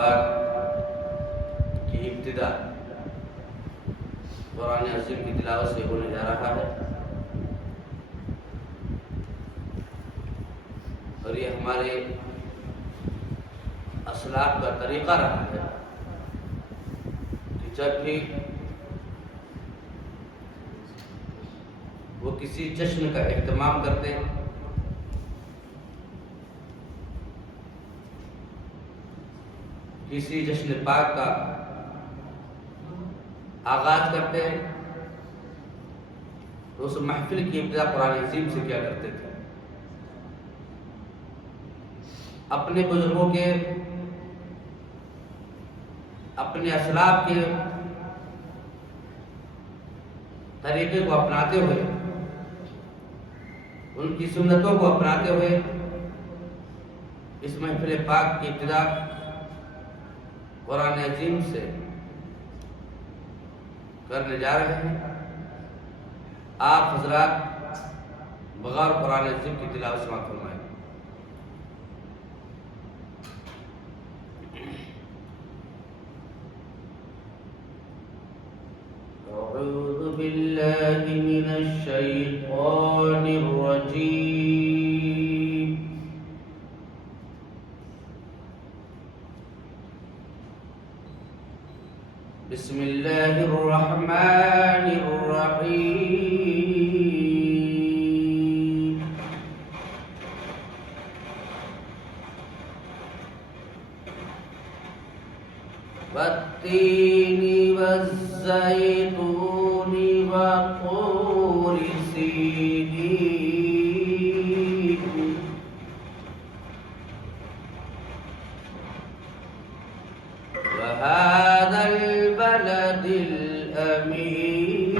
پاک کی ابتدا قرآن عظیم کی تلاوت سے ہونے جا رہا ہے، اور یہ ہمارے اسلاف کا طریقہ رہا ہے کہ جب بھی وہ کسی جشن کا اہتمام کرتے ہیں، کسی جشن پاک کا آغاز کرتے ہیں، تو اس محفل کی ابتدا قرآن عظیم سے کیا کرتے تھے؟ اپنے بزرگوں کے، اپنے اسلاف کے طریقے کو اپناتے ہوئے، ان کی سنتوں کو اپناتے ہوئے اس محفل پاک کی ابتدا قرآن عظیم سے کرنے جا رہے ہیں۔ آپ حضرات بغور قرآن عظیم کی تلاوت سماعت فرمائیں۔ اعوذ باللہ من الشیطان الرجیم، بسم اللہ الرحمن الرحیم، والتین والزیتون وطور سینین وهذا البلد الأمين،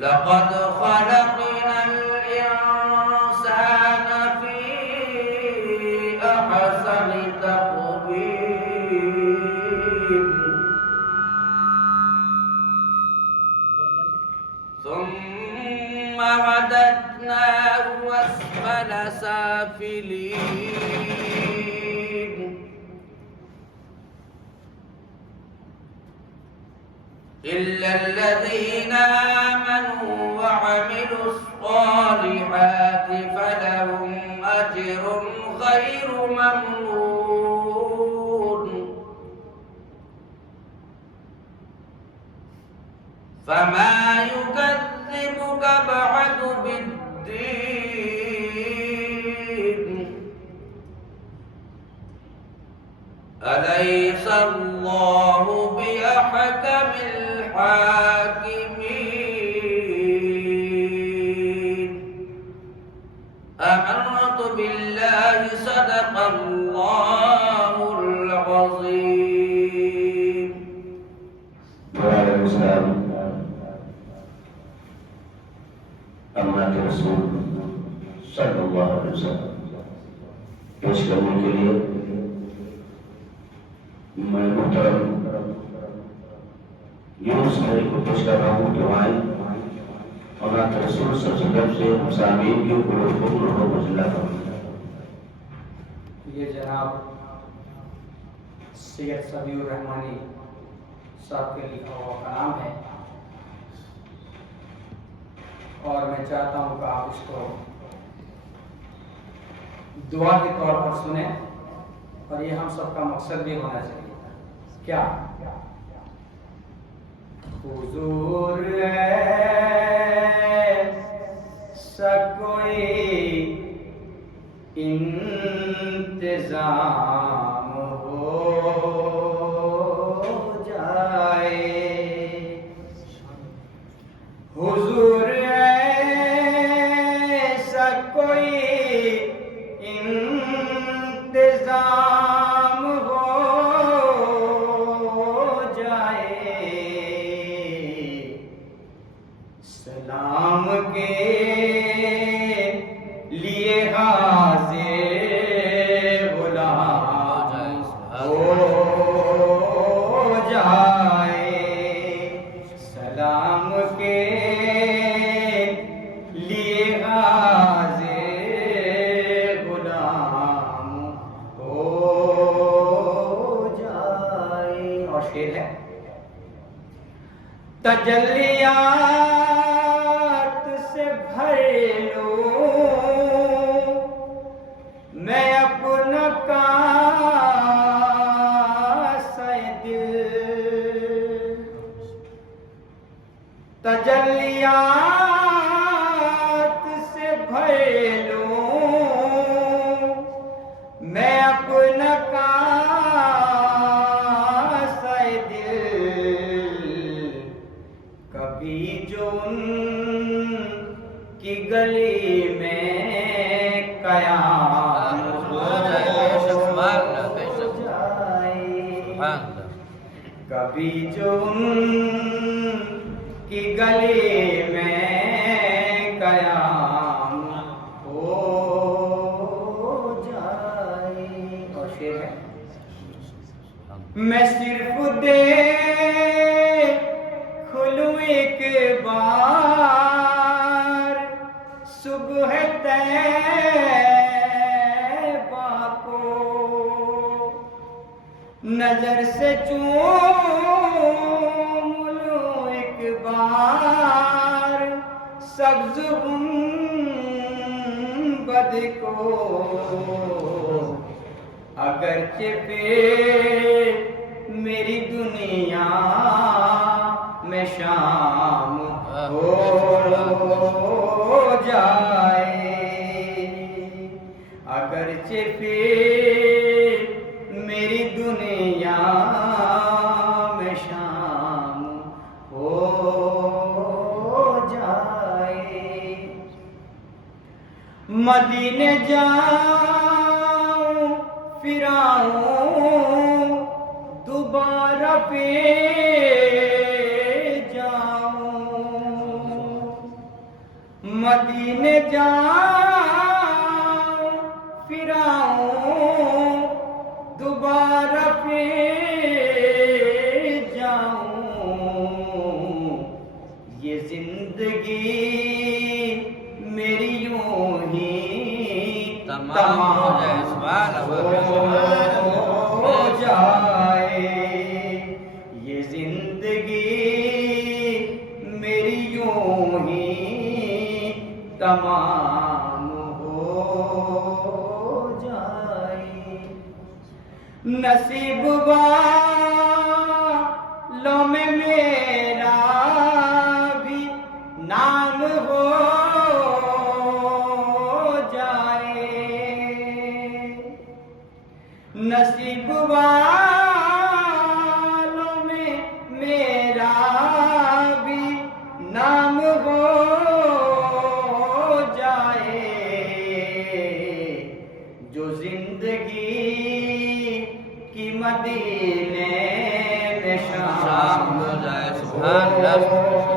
لقد خلقنا الإنسان في أحسن تقويم، ثم رددناه أسفل سافلين، إلا الذين آمنوا وعملوا الصالحات فلهم أجر غير ممنون، فما يكذبك بعد بالدين، أليس الله بأحكم الحاكمين، آمنت بالله صدق الله العظيم۔ وعليكم السلام۔ اللہ کے رسول صلی اللہ علیہ وسلم پیش کرنے کے لیے میں محترم یونس بھائی کو پیش کر رہا ہوں کہ آئیں اور اللہ کے رسول صلی اللہ علیہ وسلم سے ہم سامعین کی قلوب کو ضلع فرمائیں۔ یہ جناب سید سمیع الرحمانی صاحب کے لکھا ہوا کلام ہے، اور میں چاہتا ہوں کہ آپ اس کو دعا کے طور پر سنیں، اور یہ ہم سب کا مقصد بھی ہونا چاہیے۔ کیا حضور ایسا کوئی انتظام ہو جائے، حضور ایسا کوئی انتظام ہو جائے، سلام کے لیے حاضر غلام ہو جائے، سلام کے لیے حاضر بھر لوں میں اپنا کاسہ دل، تجلیات سے بھر لوں میں اپنا کاسہ دل، کبھی جو ان کی گلی میں قیام ہو جائے، کبھی جو ان کی گلی میں قیام ہو جائے۔ اور شعر ہے، میں صرف دیکھ لوں ایک بار صبح طیبہ کو، نظر سے چوم لوں ایک بار سبز گنبد کو، اگرچہ پھر میری دنیا میں شام ہو جائے، اگرچہ پھر میری دنیا میں شام ہو جائے، مدینے جاؤں پھر آؤں دوبارہ پھر جاؤں، مدینے جاؤں پھر آؤں دوبارہ پھر جاؤں، یہ زندگی میری یوں ہی تمام ہو جائے، یہ زندگی میری یوں ہی تمام ہو جائے، نصیب والوں میں میرا بھی نام ہو جائے، نصیب والوں میں میرا بھی نام ہو جائے، جو زندگی کی مدینے میں شام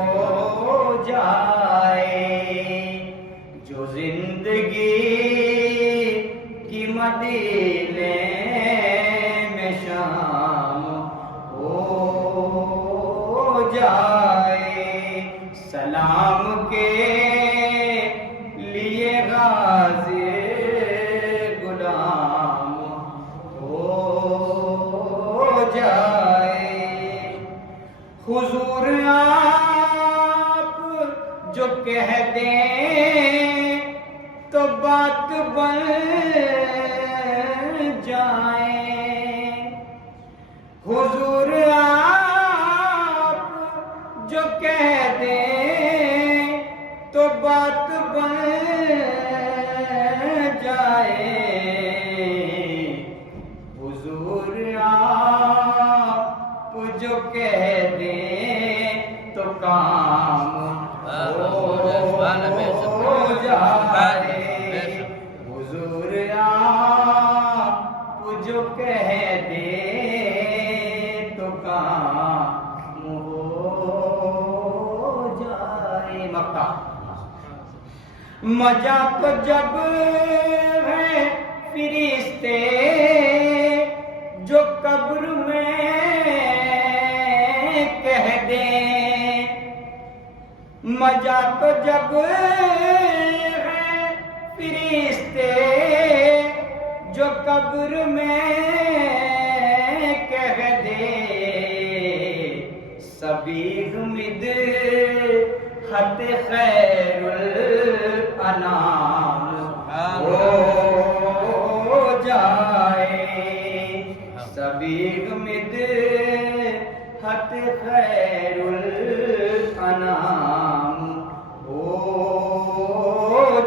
ہو جائے، جو زندگی کی مدینے میں شام ہو جائے، سلام کے لیے غازی غلام ہو جائے، حضور آپ جو کہہ دیں تو بات بن جائے، حضور آپ جو کہہ دیں تو بات بن جائے، حضور آپ جو کہہ دیں تو کام ہو جائے، حضور آپ جو کہہ دیں تو کام ہو جائے۔ مکہ مزہ تو جب ہے فرشتے جو قبر میں کہہ دیں، مزہ تو جب ہے فرشتے جو قبر میں کہہ دے، سبھی مدحت خیر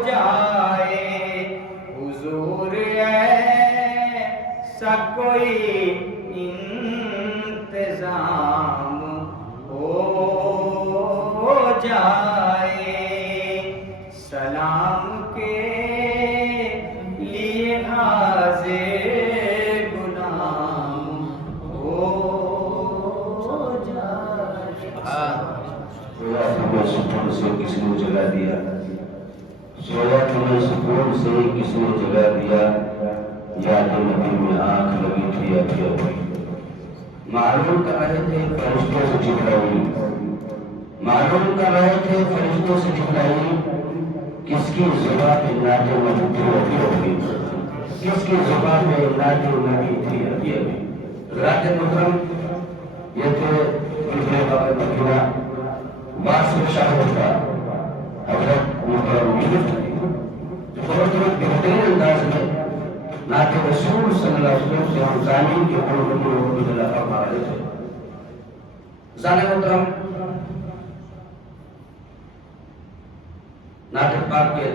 جائے حضور ایسا کوئی انتظام ہو جائے سلام کے لیے حاضر غلام ہو جائے. سویا تمہیں سکون سے کس نے جگا دیا سویا تمہیں سکون سے کس نے جگا دیا یاد نبی میں آنکھ لگی تھی ابھی ابھی معلوم کر رہے تھے فرشتوں سے جبرائیل معلوم کر رہے تھے فرشتوں سے جبرائیل کس کی زبان پہ نعت نبی تھی ابھی ابھی کس کی زبان پہ نعت نبی تھی ابھی ابھی. حضرات محترم یہ تھے ابن باب مدینہ واسف شاہ کا حضرت محترم یوسف جو بہت ہی بہترین انداز میں نعت رسول صلی اللہ علیہ وسلم سے ہم سامعین کے قلوب میں مبتلا فرما رہے تھے. ذات محترم نعت پاک کے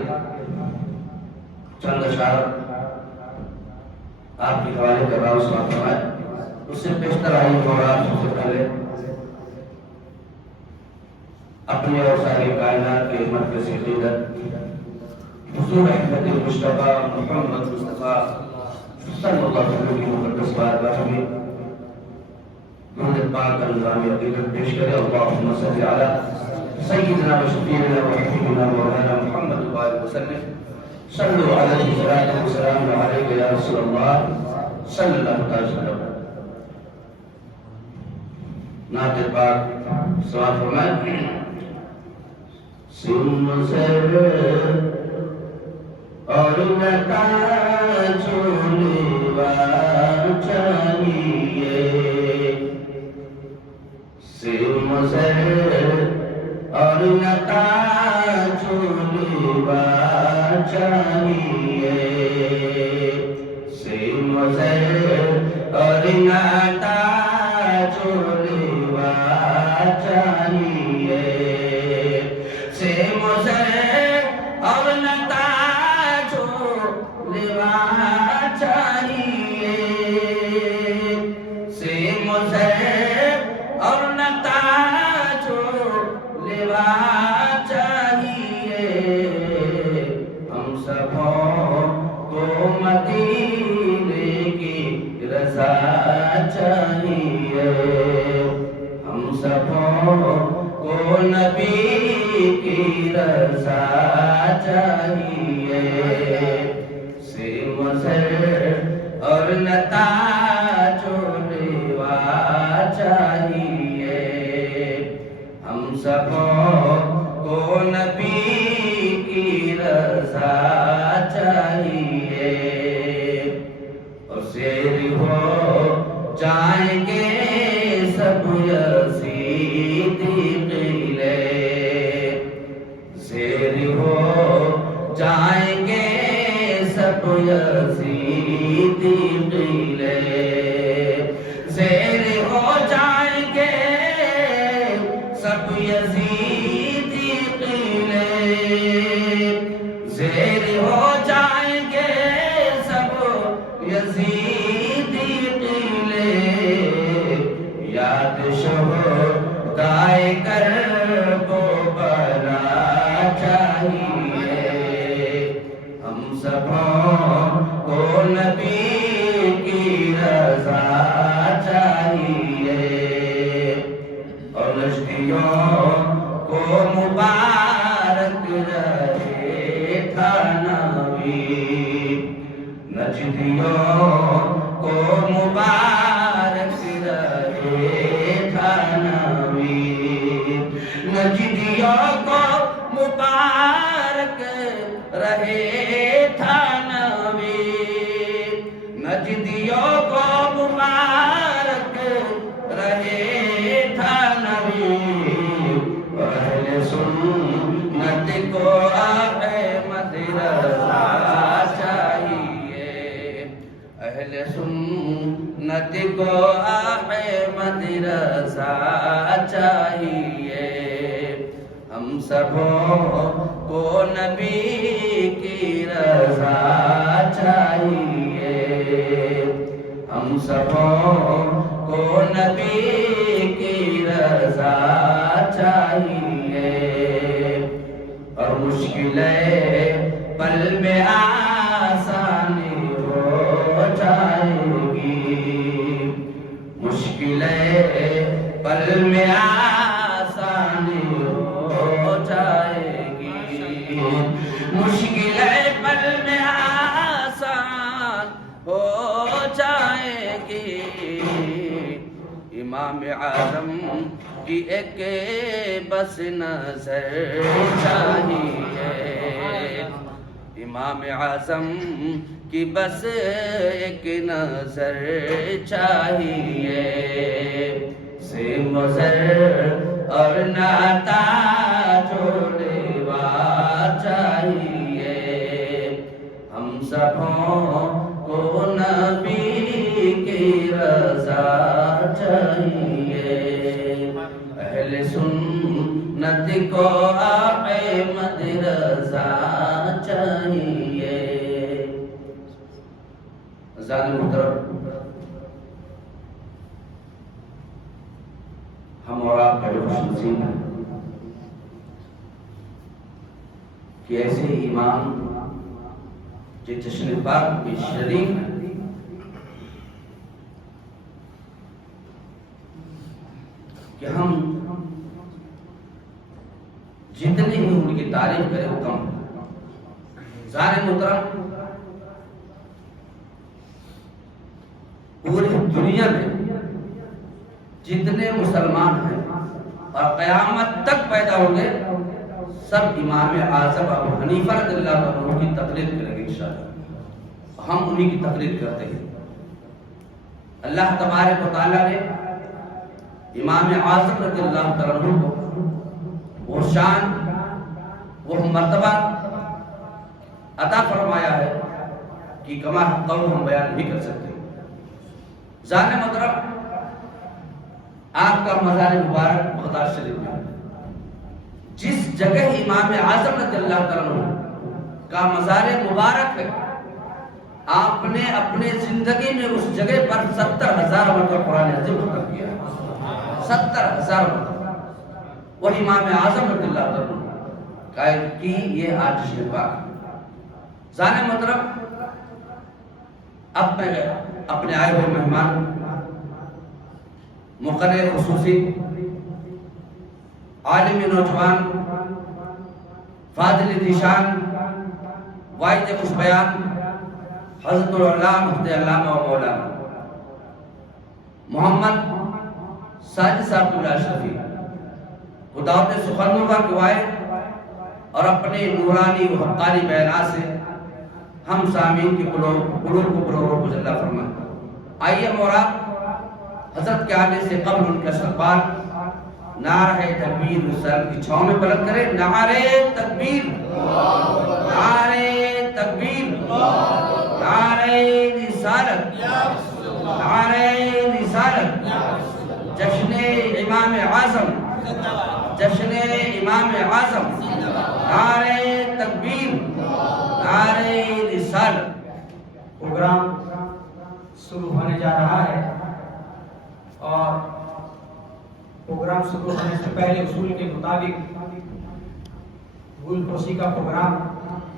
چند اشعار آپ کے حوالے کر رہا ہوں سماعت فرمائے. اس سے پیشتر آئی اور آپ سب سے پہلے اپنے اور ساری کائنات کے مرکزی قیادت حضور احمد مصطفیٰ محمد مصطفیٰ صلی اللہ علیہ وسلم کی مقدس بارگاہ میں درود پاک کا نظامی عقیدت پیش کرے. اللہم صلی علی سیدنا و شفیعنا و حبیبنا مولانا محمد وآلہ وسلم صلو علیہ السلام علیکہ یا رسول اللہ صلی اللہ علیہ وسلم. نعت پاک سماعت فرمائے. سم سر اور نتا چولوا چاہیے سم سر اور نتا چولوا چاہیے سم سر اور نتا چولوا چاہیے سم سر اور نتا چولوا چاہیے سم سر اور نتا چولوا چاہیے ہم سبوں کو مدینے کی رضا چاہیے ہم سبوں کو نبی کی رضا چاہیے سم سر اور نتا چولوا چاہیے ہم سبوں کو نبی کی رضا چاہیے. اور شیر ہو جائیں گے سب یزیدی قلعے شیر ہو جائیں گے سب یزیدی قلعے شیر ہو جائیں گے سب یزیدی قلعے شیر ہو جائیں گے سب یزیدی قلعے یاد شہدائے کرب و بلا چاہیے ہم سبوں کو نبی کی رضا چاہیے اور نجدیوں کو مبارک رہے تھانوی نجدیوں کو مبارک رہے تھانوی نجدیوں کو مبارک رہے تھانوی نجدیوں کو مبارک رہے تھانوی اہل سنت کو احمد رضا چاہیے اہل سنت کو احمد رضا چاہیے ہم سبوں کو نبی چاہیے، ہم سبوں کو نبی کی رضا چاہیے، اور مشکلیں پل میں آسانی ہو جائے گی، مشکلیں پل میں آسانی ہو جائے گی، مشکلیں پل میں آسان ہو جائے گی، امام اعظم کی ایک بس نظر چاہیے، امام اعظم کی بس ایک نظر چاہیے، سے مضر اور نعتا جوڑوا چاہیے، ہم سبوں کو نبی کی رضا چاہیے، اہل سنت کو احمد رضا چاہیے۔ عزیزان محترم، ہم اور آپ بڑے خوش نصیب ہیں کہ ایسے امام جو جشن پاک میں شریک ہیں، کہ ہم جتنے ہی ان کی تعریف کریں وہ کم ہے۔ ظاہر محترم، پوری دنیا میں جتنے مسلمان ہیں اور قیامت تک پیدا ہوں گے، سب امام اعظم ابو حنیفہ رضی اللہ عنہ کی تقلید کریں گے انشاءاللہ۔ ہم انہی کی تقلید کرتے ہیں۔ اللہ تبارک و تعالیٰ نے امام اعظم رضی اللہ عنہ کو وہ شان، وہ مرتبہ عطا فرمایا ہے کہ کما حقہ ہم بیان نہیں کر سکتے۔ ظاہر مطلب آپ کا مزار مبارک بغداد شریف میں، جس جگہ امام اعظم رضی اللہ عنہ کا مزار مبارک ہے، آپ نے اپنے زندگی میں اس جگہ پر 70,000 مرتبہ قرآن عظیم ختم کیا ہے، 70,000 مرتبہ۔ وہ امام اعظم رضی اللہ عنہ کی یہ آج جشن پاک۔ ظاہر مطلب اب میں اپنے آئے ہوئے مہمان، مقرر خصوصی، عالمی نوجوان، فاضل ذیشان، واعظ خوش بیان، حضرت العلامہ مفتی علامہ و مولانا محمد ساجد صاحب اللہ شفیع وہ دعوت سخنوں کا گواہ اور اپنے نورانی و حقانی بیانات سے ہم سامعین کے قلوب کو پرور کو جلہ فرمائے۔ آئیے موراب حضرت کے آنے سے قبل ان کا استقبال نعرہ تکبیر رسالت کی چھاؤں میں بلند کرے۔ نعرہ تکبیر، نعرہ تکبیر، نعرہ رسالت، نعرہ رسالت، جشن امام اعظم، جشن امام اعظم، نعرہ تکبیر، نعرہ رسالت۔ پروگرام شروع ہونے جا رہا ہے اور پروگرام شروع ہونے سے پہلے اصول کے مطابق گل پوشی کا پروگرام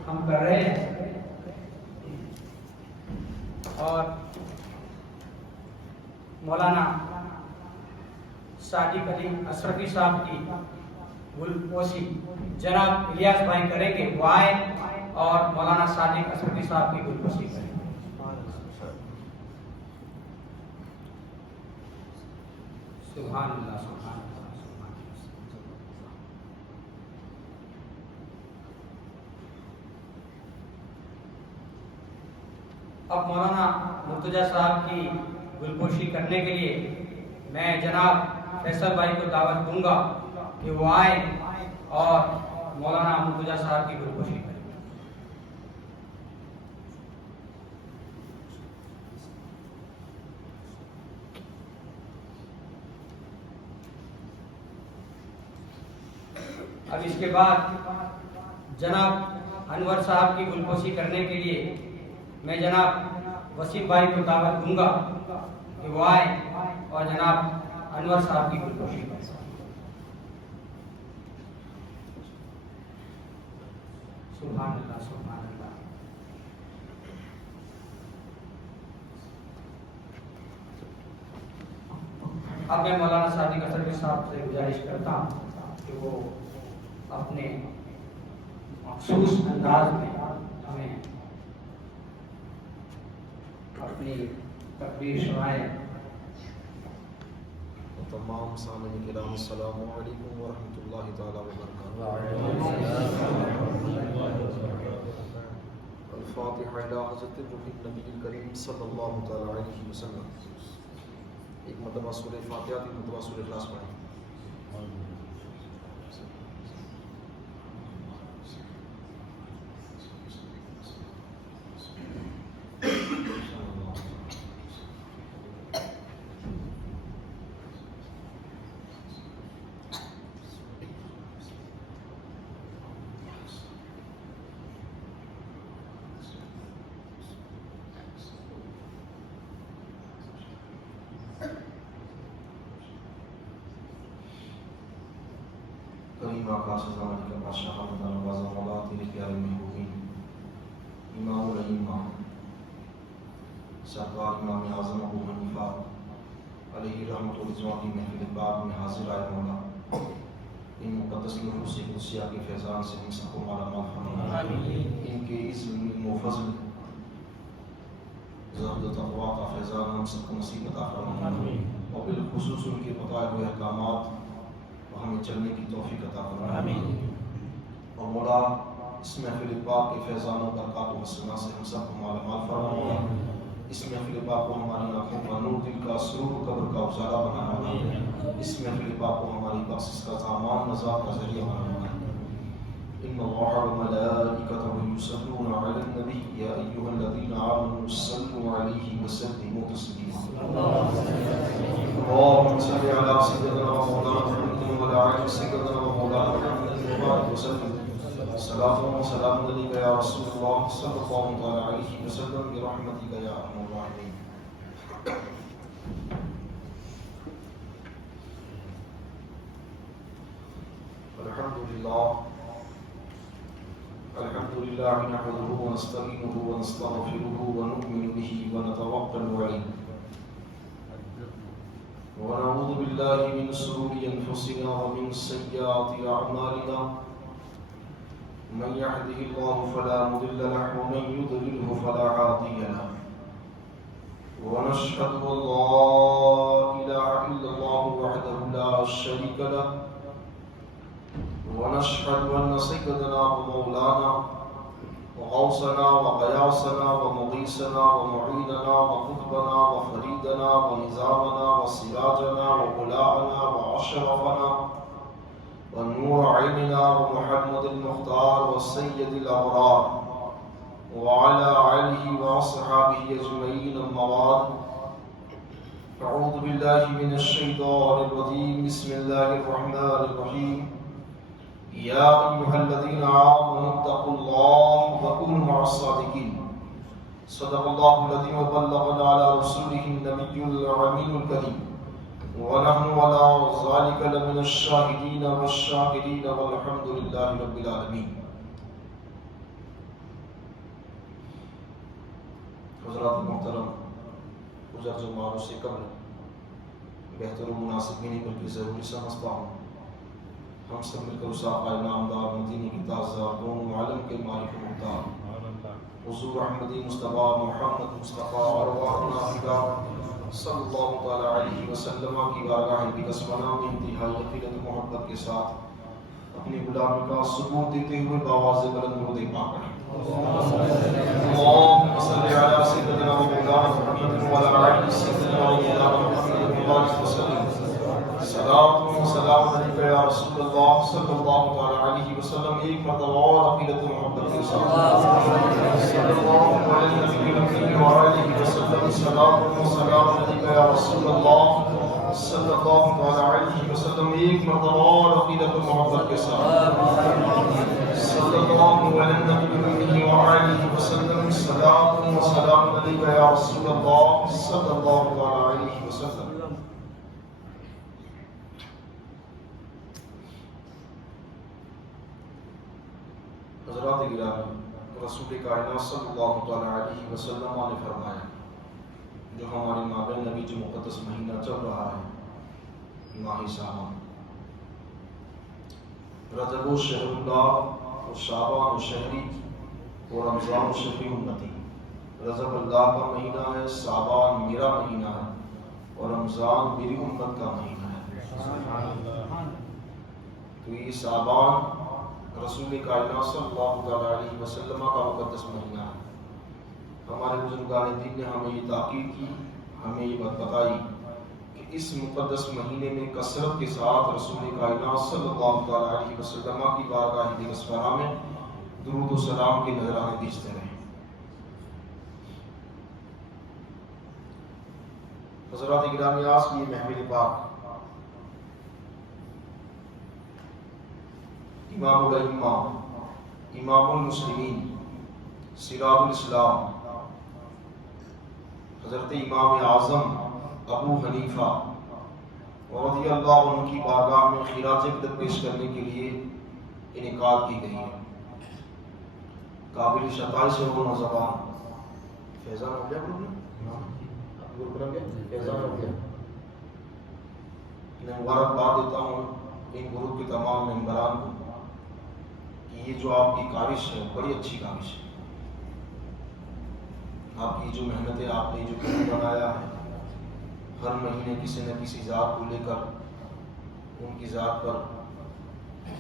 ہم کر رہے ہیں، اور مولانا صادق علی اشرفی صاحب کی گل پوشی جناب الیاس بھائی کریں گے، وہ آئے اور مولانا صادق اشرفی صاحب کی گل پوشی کریں۔ سبحان اللہ، سبحان اللہ، سبحان اللہ۔ اب مولانا مرتضیٰ صاحب کی گلپوشی کرنے کے لیے میں جناب فیصل بھائی کو دعوت دوں گا کہ وہ آئیں اور مولانا مرتضیٰ صاحب کی گلپوشی کریں۔ اب اس کے بعد جناب انور صاحب کی گلپوشی کرنے کے لیے میں جناب وسیم بھائی کو دعوت دوں گا کہ وہ آئے اور جناب انور صاحب کی گلگوشی کریں۔ سبحان اللہ سبحان اللہ۔ اب میں مولانا صادق اثر صاحب سے گزارش کرتا ہوں کہ وہ اپنے مخصوص انداز میں ہمیں اپنی تقریر سنائیں۔ تمام سامعین کرام السلام علیکم ورحمۃ اللہ تعالی وبرکاتہ۔ الفاتحہ الی حضرت روح النبی الکریم صلی اللہ تعالی علیہ وسلم۔ ایک مرتبہ سورہ فاتحہ، تین مرتبہ سورہ اخلاص پڑھیں۔ کریم آقا صلی اللہ علیہ بادشاہ مدن نواز مولا تیرے پیارے محبوبین امام الائمہ سرکار امام اعظم ابو حنیفہ علیہ رحمۃ اللہ کی محفل پاک میں حاضر آئے مولا، ان مقدس نفوس قدسیہ کے فیضان سے ہم سب کو مالا مال فرما، ان کے اس علم و فضل زہد و تقویٰ کا فیضان ہم سب کو نصیب عطا فرما، اور بالخصوص ان کے بتائے ہوئے احکامات ہمیں چلنے کی توفیق عطا فرما، اور مولا اس محفل پاک کے فیضان و برکات و حسنات سے ہم سب کو مالا مال فرما، اس محفل پاک کو ہماری آنکھوں کا نور، دل کا سرور، قبر کا اجالا بنانا، اس محفل پاک کو ہماری بخشش کا سامان، نجات کا ذریعہ بنانا۔ ان اللہ وملائکتہ یصلون علی النبی یا ایھا الذین آمنوا صلوا علیہ وسلموا تسلیما۔ اللهم صل علی سیدنا و مولانا محمد وعلی آل سیدنا و مولانا محمد وبارک وسلم۔ صلاۃ و سلام علیک یا رسول اللہ صلی اللہ تعالی علیہ وسلم برحمتک یا ارحم الراحمین۔ الحمد للہ نحمده ونستعینه ونستغفره ونؤمن به ونتوکل علیہ، ونعوذ باللہ من شرور انفسنا ومن سیئات اعمالنا، من يهده الله فلا مضل له ومن يضلله فلا هادي له، ونشهد ان لا اله الا الله وحده لا شريك له، ونشهد ان سيدنا ومولانا وغوثنا وغياثنا ومغيثنا ومعيننا وقطبنا وفريدنا ونظامنا وسراجنا وغلاءنا واشرفنا ونور عيننا ومحمد المختار والسيد الأبرار وعلى آله وأصحابه أجمعين، أما بعد، أعوذ بالله من الشيطان الرجيم، بسم الله الرحمن الرحيم، يا أيها الذين آمنوا اتقوا الله وكونوا مع الصادقين، صدق الله الذي وبلغنا على رسوله النبي الأمين الكريم، ونحن على ذلك لمن الشاهدين والشاكرين والحمد لله رب العالمين۔ حضرات محترم، گزر جو معروف سے قبل بہتر و مناسب بھی نہیں بلکہ ضروری سمجھتا ہوں ہم سب مل کر اس آقا نامدار مدینے کی تازہ کون عالم کے مالک و مختار حضور احمدی مصطفیٰ محمد مصطفیٰ ارواحنا فدا صلی اللہ تعالی علیہ وسلم کی بارگاہ بقسمنا میں انتہائی یقینت محبت کے ساتھ اپنی غلامی کا ثبوت دیتے ہوئے بآواز بلند درود پاک پڑھیں۔ اللهم صل علی سیدنا و مولانا محمد وعلی آل سیدنا و مولانا محمد وبارک وسلم۔ صلاۃ و سلام علیک یا رسول اللہ صلی اللہ تعالی علیہ وسلم۔ ایک مرتبہ اور عقیدت و محبت کے ساتھ صلی اللہ علیہ وسلم۔ صلاۃ و سلام علیک یا رسول اللہ صلی اللہ علیہ وسلم۔ ایک مرتبہ اور عقیدت و محبت کے ساتھ صلی اللہ علیہ وسلم۔ صلاۃ و سلام لبیک یا رسول اللہ صلی اللہ علیہ وسلم. حضرات گرامی، رسول کائنات صلی اللہ تعالی علیہ وسلم نے فرمایا جو ہمارے مابین نبی جو مقدس مہینہ چل رہا ہے ماہ صابان، رجب و شہر اللہ و شعبان و شہری و رمضان و شہری امتی. رجب اللہ کا مہینہ ہے، صابان میرا مہینہ ہے اور رمضان میری امت کا مہینہ ہے. تو یہ صابان رسول کائنات صلی اللہ علیہ وسلم کا مقدس مہینہ ہے. ہمارے بزرگان دین نے ہمیں یہ تاکید کی، ہمیں یہ بات بتائی کہ اس مقدس مہینے میں کثرت کے ساتھ رسول کائنات صلی اللہ علیہ وسلم کی بارگاہ دیگسوارہ میں درود و سلام کے نذرانے بھیجتے رہیں. حضرات گرامی، آج کی یہ محفل پاک امام الائمہ، امام المسلمین، سراج الاسلام، حضرت امام اعظم ابو حنیفہ رضی اللہ عنہ کی بارگاہ میں خراج عقیدت پیش کرنے کے لیے انعقاد کی گئی ہے. قابل ستائش ہے وہ نوجوان. فیضان ہو گیا گروپ میں؟ فیضان ہو گیا. میں مبارکباد دیتا ہوں ان گروپ کے تمام ممبران کو کہ یہ جو آپ کی کاوش ہے بڑی اچھی کاوش ہے. آپ کی جو محنتیں، آپ نے جو گروپ بنایا ہے، ہر مہینے کسی نہ کسی ذات کو لے کر ان کی ذات پر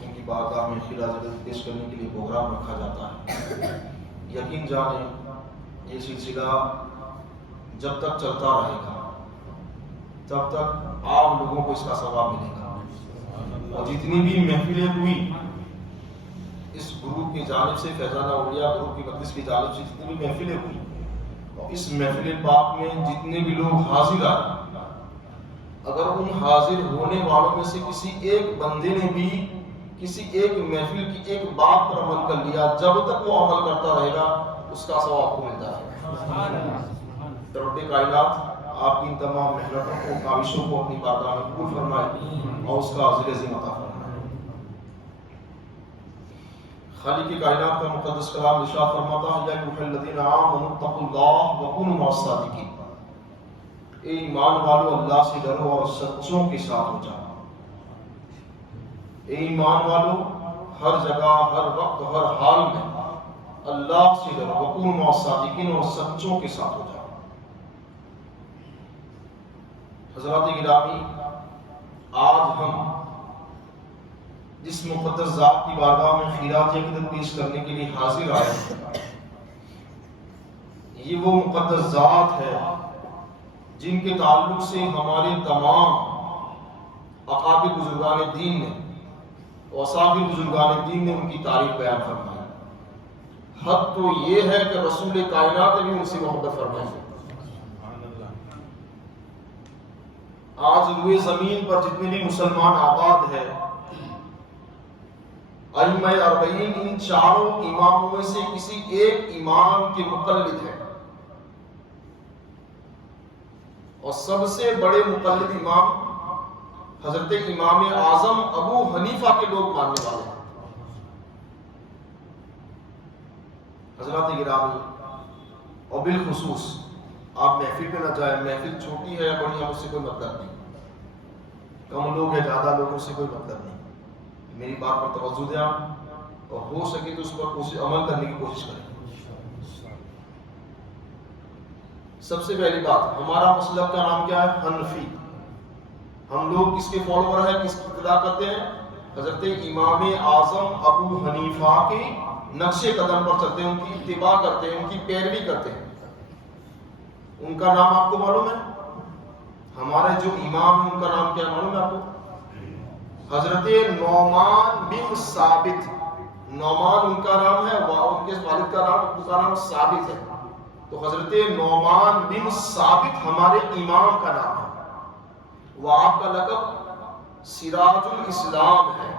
ان کی بارگاہ میں خراج عقیدت پیش کرنے کے لیے پروگرام رکھا جاتا ہے. یقین جانیں یہ سلسلہ جب تک چلتا رہے گا تب تک آپ لوگوں کو اس کا ثواب ملے گا. اور جتنی بھی محفلیں ہوئی اس گروپ کی جانب سے، فیضانہ اولیاء گروپ کی مجلس کی جانب سے جتنی بھی محفلیں ہوئی، اور اس محفل پاک میں جتنے بھی لوگ حاضر آئے، اگر ان حاضر ہونے والوں میں سے کسی ایک بندے نے بھی کسی ایک محفل کی ایک بات پر عمل کر لیا، جب تک وہ عمل کرتا رہے گا اس کا ثواب کو ملتا رہے گا. رب کائنات آپ کی ان تمام محنتوں کو، کاوشوں کو اپنی بارگاہ میں قبول فرمائے اور اس کا اجر عظیم عطا فرمائے. خالق کائنات کا مقدس کلام ارشاد فرماتا ہے یا ایھا الذین آمنوا اتقوا اللہ وکونوا مع الصادقین. اے ایمان والو اللہ سے ڈرو اور سچوں کے ساتھ ہو جاؤ. اے ایمان والو ہر جگہ، ہر وقت، ہر حال میں اللہ سے ڈرو، وکونوا مع الصادقین، اور سچوں کے ساتھ ہو جاؤ. حضرات گرامی، آج ہم جس مقدس ذات کی بارگاہ میں خراج عقیدت پیش کرنے کے لیے حاضر آئے ہیں، یہ وہ مقدس ذات ہے جن کے تعلق سے ہمارے تمام اقابر بزرگان دین نے اور اساطیر بزرگان دین نے ان کی تعریف بیان فرمائی. حد تو یہ ہے کہ رسول کائنات نے بھی ان سے محبت فرمائی. آج روئے زمین پر جتنے بھی مسلمان آباد ہے، ائمہ اربعین ان چاروں اماموں میں سے کسی ایک امام کے مقلد ہیں، اور سب سے بڑے مقلد امام حضرت امام اعظم ابو حنیفہ کے لوگ ماننے والے ہیں. حضرات گرامی، اور بالخصوص آپ محفل پہ نہ جائیں، محفل چھوٹی ہے یا بڑی ہے اس سے کوئی مطلب نہیں، کم لوگ ہیں زیادہ لوگوں سے کوئی مطلب نہیں. میری بات پر توجہ دیں آپ، اور ہو سکے تو اس پر عمل کرنے کی کوشش کریں. سب سے پہلی بات، ہمارا مسلک کا نام کیا ہے؟ حنفی. ہم لوگ کس کے فالوور ہیں، کس کی اتباع کرتے ہیں؟ حضرت امام اعظم ابو حنیفہ کے نقش قدم پر چلتے ہیں، ان کی اتباع کرتے ہیں، ان کی پیروی کرتے ہیں. ان کا نام آپ کو معلوم ہے؟ ہمارے جو امام ہیں ان کا نام کیا معلوم ہے آپ کو؟ حضرت نعمان بن ثابت. نعمان ان کا نام ہے، ان کے والد کا نام ثابت ہے. تو حضرت نعمان بن ثابت ہمارے امام کا نام ہے. وہ آپ کا لقب سراج الاسلام ہے.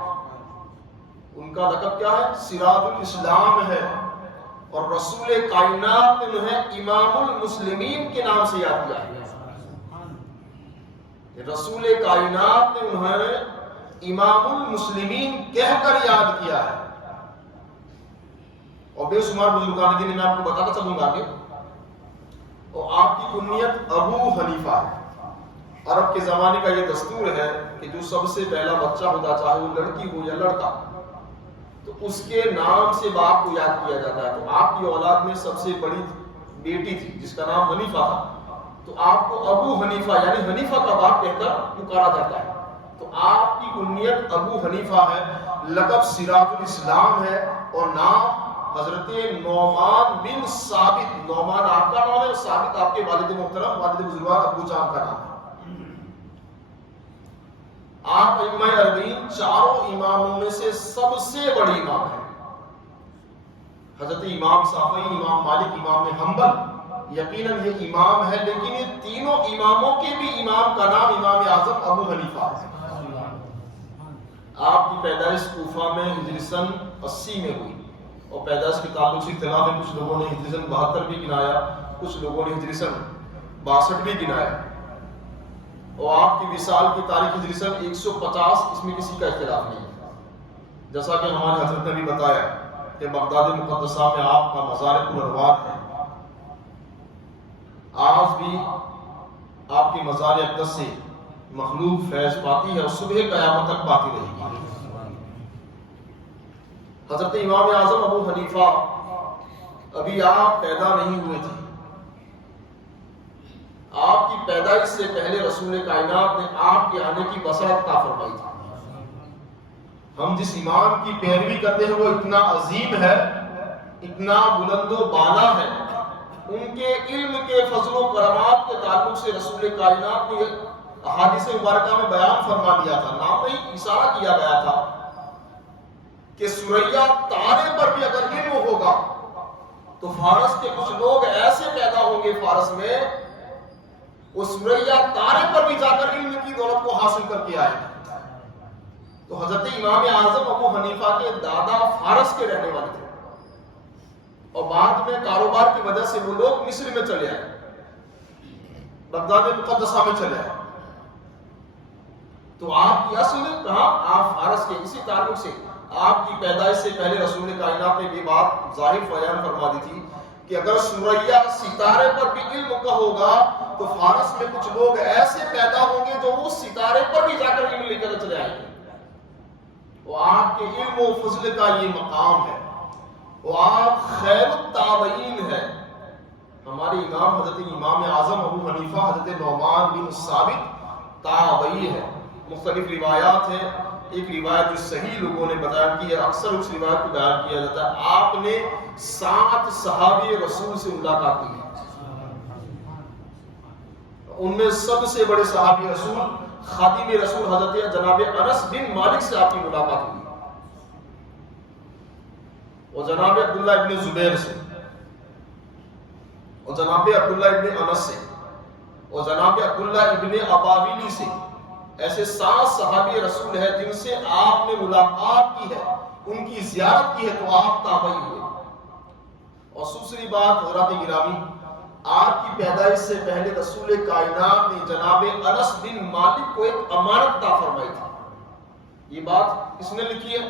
ان کا لقب کیا ہے؟ سراج الاسلام ہے. اور رسول کائنات نے انہیں امام المسلمین کے نام سے یاد کیا ہے. رسول کائنات نے انہیں امام المسلمین کہہ کر یاد کیا ہے. اور بے شمار بزرگان دین میں آپ کو بتاتا چلوں گا کہ اور آپ کی کنیت ابو حنیفہ ہے. عرب کے زمانے کا یہ دستور ہے کہ جو سب سے پہلا بچہ ہوتا, چاہے وہ لڑکی ہو یا لڑکا, تو اس کے نام سے باپ کو یاد کیا جاتا ہے. تو آپ کی اولاد میں سب سے بڑی بیٹی تھی جس کا نام حنیفہ تھا, تو آپ کو ابو حنیفہ یعنی حنیفہ کا باپ کہہ کر پکارا جاتا ہے. تو آپ کی کنیت ابو حنیفہ ہے, لقب سراج الاسلام ہے, اور نام حضرت نعمان بن ثابت. نعمان آپ کا نام ہے اور ثابت آپ کے والد محترم, والد بزرگوار ابو جان کا نام ہے. آپ ائمہ اربعین چاروں اماموں میں سے سب سے بڑی امام ہے. حضرت امام شافعی, امام مالک, امام حنبل یقیناً یہ امام ہے, لیکن یہ تینوں اماموں کے بھی امام کا نام امام اعظم ابو حنیفہ ہے. آپ کی پیدائش کوفہ میں ہجری سن 80 میں ہوئی, اور پیدائش کے تعلق سے اختلاف ہے. کچھ لوگوں نے ہجری سن 72 بھی گنایا, کچھ لوگوں نے ہجری سن 62 بھی گنایا, اور آپ کی وصال کی تاریخ ہجری سن 150, اس میں کسی کا اختلاف نہیں ہے. جیسا کہ ہمارے حضرت نے بھی بتایا کہ بغداد مقدسہ میں آپ کا مزار پرانوار ہے. آج بھی آپ کے مزار اقدس سے مخلوق فیض پاتی ہے اور صبح قیامت تک پاتی رہے گی. حضرت امام اعظم ابو حنیفہ ابھی آپ پیدا نہیں ہوئے تھے. آپ کی پیدائش سے پہلے رسول کائنات نے آپ کے آنے کی بصارت عطا فرمائی تھی. ہم جس امام کی پیروی کرتے ہیں وہ اتنا عظیم ہے, اتنا بلند و بالا ہے. ان کے علم کے فضل و کرامات کے تعلق سے رسول کائنات نے احادیث مبارکہ میں بیان فرما دیا تھا, نام نہیں اشارہ کیا گیا تھا کہ سوریا تارے پر بھی اگر علم ہوگا تو فارس کے کچھ لوگ ایسے پیدا ہوں گے فارس میں, اس سوریا تارے پر بھی جا کر علم کی دولت کو حاصل کر کے آئے. تو حضرت امام اعظم ابو حنیفہ کے دادا فارس کے رہنے والے تھے, اور بعد میں کاروبار کی وجہ سے وہ لوگ مصر میں چلے آئے, بغداد مقدسہ میں چلے آئے. تو آپ کی اصل کہاں, آپ فارس کے. اسی تعلق سے آپ کی پیدائش سے پہلے رسول کائنات نے یہ بات ظاہر بیان فرما دی تھی کہ اگر سوریا ستارے پر بھی علم کا ہوگا تو فارس میں کچھ لوگ ایسے پیدا ہوں گے جو وہ ستارے پر بھی جا کر علم لے کر چلے آئیں گے. وہ آپ کے علم و فضل کا یہ مقام ہے, وہ آپ خیر التابعین ہے. ہمارے امام حضرت امام اعظم ابو حنیفہ حضرت نعمان بن ثابت تابعی ہے. مختلف روایات ہیں, ایک روایت جو صحیح لوگوں نے بیان کی ہے, اکثر اس روایت کو بیان کیا جاتا ہے, آپ نے 7 صحابی رسول سے ملاقات کی ہے. ان میں سب سے بڑے صحابی رسول خادم رسول حضرت جناب انس بن مالک سے آپ کی ملاقات ہوئی, اور جناب عبداللہ ابن زبیر سے, اور جناب عبداللہ ابن انس سے, اور جناب عبداللہ ابن اباویلی سے. ایسے 7 صحابی رسول ہیں جن سے آپ نے ملاقات کی ہے, ان کی زیارت کی ہے, تو آپ تابعی ہوئے. اور دوسری بات حضرات گرامی, آپ کی پیدائش سے پہلے رسول کائنات نے جناب انس بن مالک کو ایک امانت عطا فرمائی تھی. یہ بات کس نے لکھی ہے؟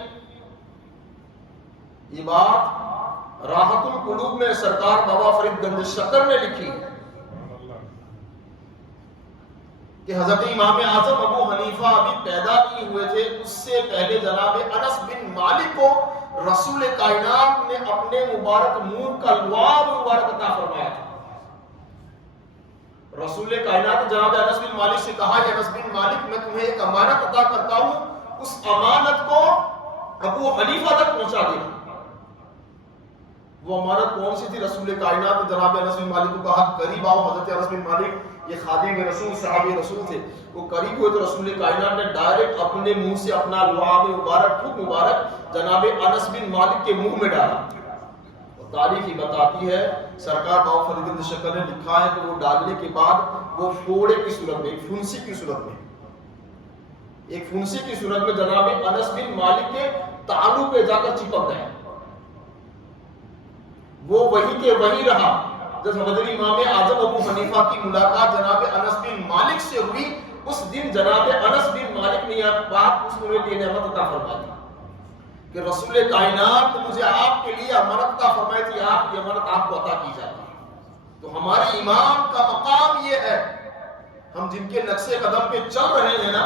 یہ بات راحت القلوب میں سرکار بابا فرید گنج شکر نے لکھی ہے کہ حضرت امام اعظم ابو حنیفہ ابھی پیدا نہیں ہوئے تھے, اس سے پہلے جناب انس بن مالک کو رسول کائنات نے اپنے مبارک منہ کا لعاب مبارک عطا فرمایا تھا. رسول کائنات نے جناب انس بن مالک سے کہا, کہ انس بن مالک میں تمہیں ایک امانت عطا کرتا ہوں, اس امانت کو ابو حنیفہ تک پہنچا دینا. وہ امانت کون سی تھی؟ رسول کائنات نے جناب انس بن مالک کو کہا قریب آؤ. حضرت انس بن مالک یہ خادم رسول صحابی رسول تھے, وہ قریب ہوئے تو رسول کائنات نے ڈائریکٹ اپنے منہ سے اپنا لعاب مبارک خود مبارک جناب انس بن مالک کے منہ میں ڈالا. تاریخ ہی بتاتی ہے, سرکار بابا فرید گنج شکر نے لکھا ہے کہ وہ ڈالنے کے بعد وہ پھوڑے کی صورت میں, ایک پھنسی کی صورت میں جناب انس بن مالک کے تانوں پہ جا کر چپک گئے. وہ وہی کے وہی رہا. جب حضرت امام اعظم ابو حنیفہ کی ملاقات جناب انس بن مالک سے ہوئی، اس دن جناب انس بن مالک نے یہ بات اس کو یہ نعمت عطا فرما دی کہ رسول کائنات نے مجھے آپ کے لیے امانت عطا فرمائی تھی، آپ کی امانت آپ کو عطا کی جاتی ہے. تو ہمارے امام کا مقام یہ ہے، ہم جن کے نقش قدم پہ چل رہے ہیں نا،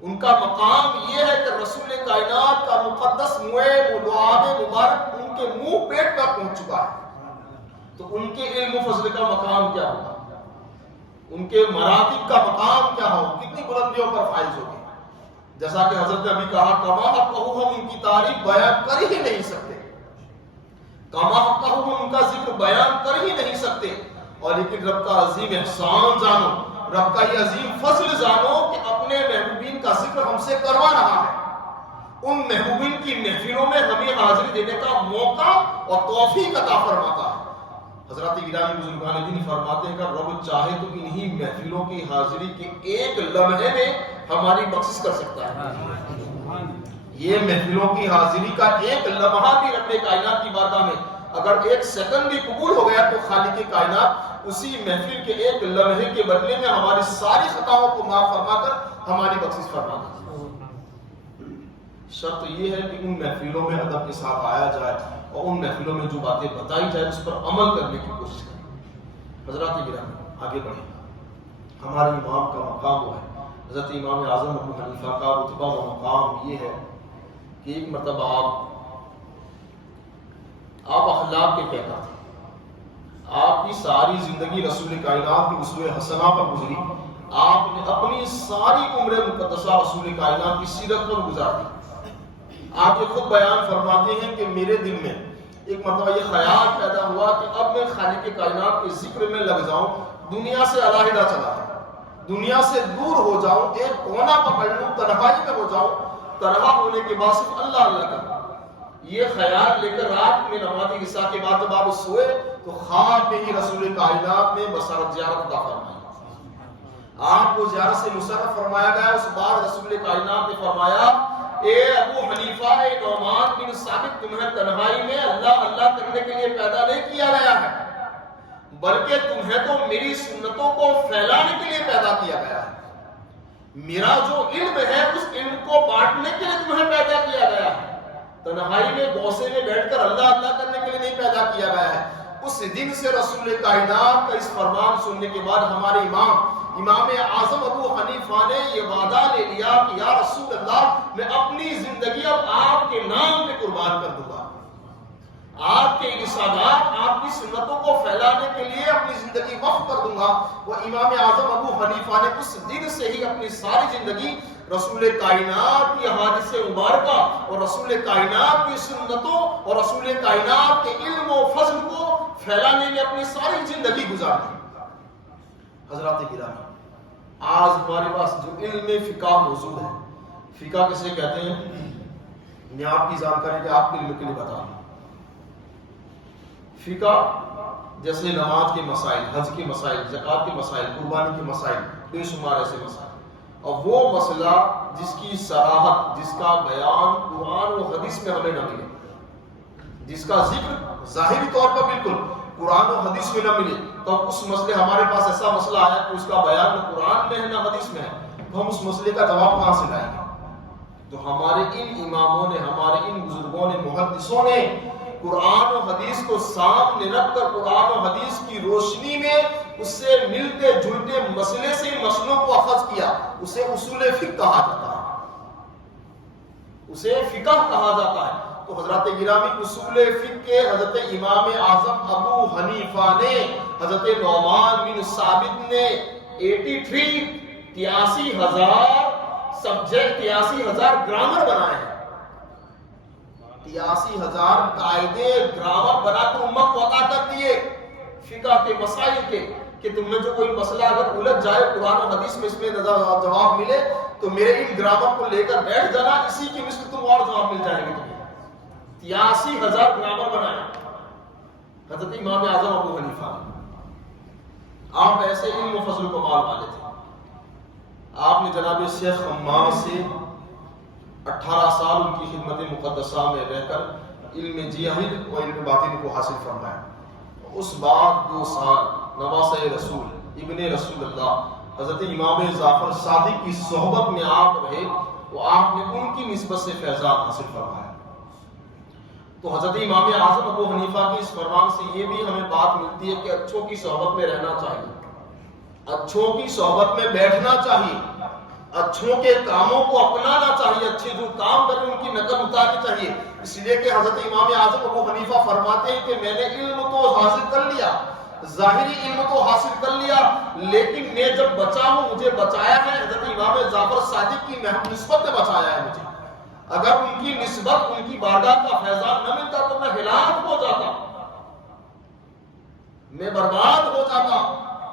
ان کا مقام یہ ہے کہ رسول کائنات کا مقدس لعاب مبارک ان کے منہ پیٹ پر پہنچ چکا ہے. تو ان کے علم و فضل کا مقام کیا ہوگا، ان کے مراتب کا مقام کیا ہوگا، کتنی بلندیوں پر فائز ہوگی. جیسا کہ حضرت نے ابھی کہا کما حقہ ہم ان کی تعریف بیان کر ہی نہیں سکتے، کما حقہ ہم ان کا ذکر بیان کر ہی نہیں سکتے. اور لیکن رب کا عظیم احسان جانو، رب کا یہ عظیم فضل جانو کہ اپنے محبوبین کا ذکر ہم سے کروا رہا ہے. ان محبوبین کی محفلوں میں ہمیں حاضری دینے کا موقع اور توفیق عطا فرماتا ہے. حضرات گرامی بزرگان دین فرماتے ہیں کہ رب چاہے تو انہی محفلوں کی حاضری کے ایک لمحے میں ہماری بخشش کر سکتا ہے. یہ محفلوں کی حاضری کا ایک لمحہ بھی رب کائنات کی بارگاہ میں اگر ایک سیکنڈ بھی قبول ہو گیا تو خالق کائنات اسی محفل کے ایک لمحے کے بدلے میں ہماری ساری خطاؤں کو معاف فرما کر ہماری بخشش فرما کر. شرط یہ ہے کہ ان محفلوں میں ادب کے ساتھ آیا جائے اور ان محفلوں میں جو باتیں بتائی جائے اس پر عمل کرنے کی کوشش کریں. حضرات گرامی آگے بڑھیں. ہمارے امام کا مقام وہ ہے، حضرت امام اعظم ابو حنیفہ کا رتبہ و مقام یہ ہے کہ ایک مرتبہ آپ اخلاق کے کہتا تھے. آپ کی ساری زندگی رسول کائنات کی اسوہ حسنہ پر گزری. آپ نے اپنی ساری عمر مقدسہ رسول کائنات کی سیرت پر گزار دی. آپ یہ خود بیان فرماتے ہیں کہ میرے دل میں ایک مرتبہ یہ خیال پیدا ہوا کہ اب میں خالق کائنات کے ذکر میں لگ جاؤں، دنیا سے علیحدہ چلا جاؤں، دنیا سے دور ہو جاؤں، ایک کونا پکڑ لوں، تنہائی میں ہو جاؤں، تنہا ہونے کے بعد صرف اللہ اللہ کروں. یہ خیال لے کر رات میں نماز عشاء کے بعد جب آپ سوئے تو خواب میں ہی رسول کائنات نے بصارت زیارت عطا فرمائی. آپ کو زیارت سے مشرف فرمایا گیا. اس بار رسول کائنات نے فرمایا اے ابو حنیفہ، اے نعمان بن ثابت، تمہیں تنہائی میں اللہ اللہ کرنے کے لیے پیدا نہیں کیا گیا ہے، بلکہ تمہیں تو میری سنتوں کو پھیلانے کے لیے پیدا کیا گیا ہے. میرا جو علم ہے اس علم کو بانٹنے کے لیے تمہیں پیدا کیا گیا ہے. تنہائی میں گوسے میں بیٹھ کر اللہ اللہ کرنے کے لیے نہیں پیدا کیا گیا ہے. اس دن سے رسول کائنات کا اس فرمان سننے کے بعد ہمارے امام اعظم ابو حنیفہ نے یہ وعدہ لے لیا کہ یا رسول اللہ، میں اپنی زندگی اب آپ کے نام پہ قربان کر دوں گا. آپ کے ارشادات، آپ کی سنتوں کو پھیلانے کے لیے اپنی زندگی وقف کر دوں گا. وہ امام اعظم ابو حنیفہ نے اس دن سے ہی اپنی ساری زندگی رسول کائنات کی احادیث مبارکہ اور رسول کائنات کی سنتوں اور رسول کائنات کے علم و فضل کو پھیلانے میں اپنی ساری زندگی گزار دی. حضرات گرامی، آج ہمارے پاس جو علم فقہ موجود ہے، فقہ کسے کہتے ہیں؟ میں آپ کی جانکاری کے آپ کے علم کے لیے بتا دوں. فقہ جیسے نماز کے مسائل، حج کے مسائل، زکوٰۃ کے مسائل، قربانی کے مسائل، بے شمار ایسے مسائل. اور وہ مسئلہ جس کی صراحت، جس کا بیان قرآن و حدیث میں ہمیں نہ ملے، جس کا ذکر ظاہری طور پر بالکل قرآن و حدیث میں نہ ملے، تو اس مسئلے ہمارے پاس ایسا مسئلہ آیا کہ اس کا بیان نہ قرآن میں ہے نہ حدیث میں ہے، تو ہم اس مسئلے کا جواب کہاں سے لائیں گے؟ تو ہمارے ان اماموں نے، ہمارے ان بزرگوں نے، محدثوں نے قرآن و حدیث کو سامنے رکھ کر قرآن و حدیث کی روشنی میں اس سے ملتے جلتے مسئلے سے مسئلوں کو اخذ کیا. اسے اصول فقہ کہا جاتا ہے، اسے فقہ کہا جاتا ہے. تو حضرات گرامی، اصول فقہ کے حضرت امام اعظم ابو حنیفہ نے، حضرت نعمان بن ثابت نے 83,000 سبجیکٹ، 83,000 گرامر بنائے ہیں. 83,000 قاعدے گرامر بنا کر امت کو عطا کر دیے فقہ کے مسائل کے، کہ تم میں جو کوئی مسئلہ اگر الجھ جائے قرآن و حدیث میں اس میں جواب ملے تو میرے ان گرامر کو لے کر بیٹھ جانا، اسی کی مثل تم اور جواب مل جائے گے تمہیں. 83,000 گرامر بنایا حضرت امام اعظم ابو حنیفہ. آپ ایسے علم و فضل کو مال والے تھے. آپ نے جناب شیخ حماد سے 18 سال ان کی خدمت مقدسہ میں رہ کر علم ظاہر و علم باطن کو حاصل فرمایا. اس بعد 2 سال نواسۂ رسول ابن رسول اللہ حضرت امام جعفر صادق کی صحبت میں آپ رہے، تو آپ نے ان کی نسبت سے فیضان حاصل فرمایا. تو حضرت امام اعظم ابو حنیفہ کی اس فرمان سے یہ بھی ہمیں بات ملتی ہے کہ اچھوں کی صحبت میں رہنا چاہیے، اچھوں کی صحبت میں بیٹھنا چاہیے، اچھوں کے کاموں کو اپنانا چاہیے، اچھے جو کام کریں ان کی نقل اتارنی چاہیے. اس لیے کہ حضرت امام اعظم ابو حنیفہ فرماتے ہیں کہ میں نے علم تو حاصل کر لیا، ظاہری علم تو حاصل کر لیا، لیکن میں جب بچا ہوں مجھے بچایا ہے حضرت امام جعفر صادق کی نسبت نے بچایا ہے مجھے. اگر ان کی نسبت، ان کی بارگاہ کا فیضان نہ ملتا تو میں ہلاک ہو جاتا، میں برباد ہو جاتا.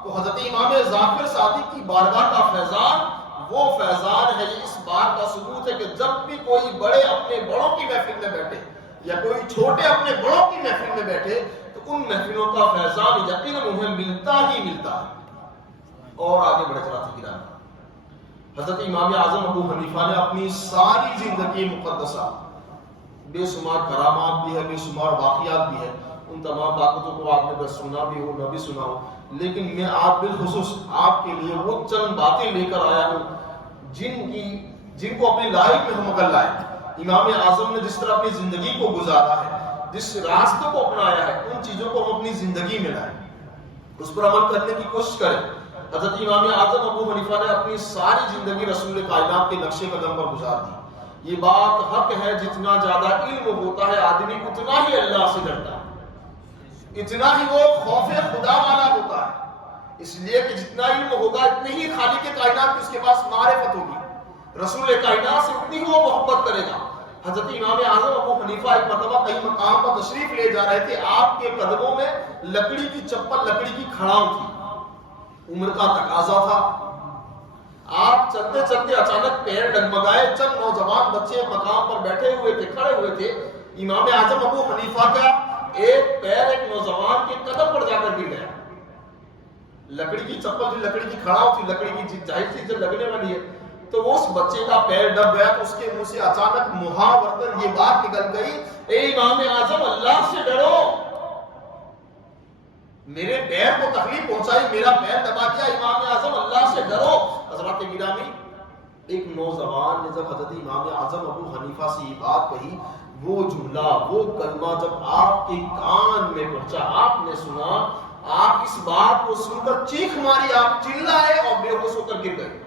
تو حضرت امام جعفر صادق کی بارگاہ کا فیضان وہ فیضان ہے. یہ اس بات کا ثبوت ہے کہ جب بھی کوئی بڑے اپنے بڑوں کی محفل میں بیٹھے یا کوئی چھوٹے اپنے بڑوں کی محفل میں بیٹھے تو ان محفلوں کا فیضان یقیناً انہیں ملتا ہی ملتا ہے. اور آگے بڑھ چلا تھا حضرت امام اعظم ابو حنیفہ نے اپنی ساری زندگی مقدسہ، بے شمار کرامات بھی ہے، بے شمار واقعات بھی ہے، ان تمام باتوں کو آپ نے بس سنا بھی ہو نہ بھی سنا ہو، لیکن میں آپ بالخصوص آپ کے لیے وہ چند باتیں لے کر آیا ہوں جن کو اپنی لائف میں ہم اگر لائیں. امام اعظم نے جس طرح اپنی زندگی کو گزارا ہے، جس راستے کو اپنایا ہے، ان چیزوں کو ہم اپنی زندگی میں لائیں، اس پر عمل کرنے کی کوشش کریں. حضرت امام اعظم ابو حنیفہ نے اپنی ساری زندگی رسول کائنات کے نقش قدم پر گزار دی. یہ بات حق ہے، جتنا زیادہ علم ہوتا ہے آدمی اتنا ہی اللہ سے ڈرتا ہے، اتنا ہی وہ خوف خدا والا ہوتا ہے. اس لیے کہ جتنا علم ہوگا اتنی ہی خالق کائنات کی اس کے پاس معرفت ہوگی، رسول کائنات سے اتنی ہی وہ محبت کرے گا. حضرت امام اعظم ابو حنیفہ ایک مرتبہ کئی مقام پر تشریف لے جا رہے تھے، آپ کے قدموں میں لکڑی کی چپل، لکڑی کی کھڑاؤں تھی. عمر کا تقاضا تھا، آپ چلتے چلتے اچانک پیر ڈگمگائے. چند نوجوان بچے مقام پر بیٹھے ہوئے تھے، کھڑے ہوئے تھے. امام اعظم ابو حنیفہ کا ایک پیر ایک نوجوان کے قدم پر جا کر گر گیا. لکڑی کی چپل تھی، لکڑی کی کھڑاؤ تھی، لکڑی کی ظاہر چیز جب لگنے والی ہے تو وہ اس بچے کا پیر ڈب گیا. تو اس کے منہ سے اچانک محاورتن یہ بات نکل گئی، اے امام اعظم اللہ سے ڈرو، میرے پیر کو تکلیف پہنچائی، میرا پیر دبا دیا، امام اعظم اللہ سے ڈرو. حضرات گرامی، ایک نوجوان نے جب حضرت امام اعظم ابو حنیفہ سے یہ بات کہی، وہ جملہ، وہ کلمہ جب آپ کے کان میں پہنچا، آپ نے سنا، آپ اس بات کو سن کر چیخ ماری، آپ چلائے اور بے ہوش ہو کر گر گئے.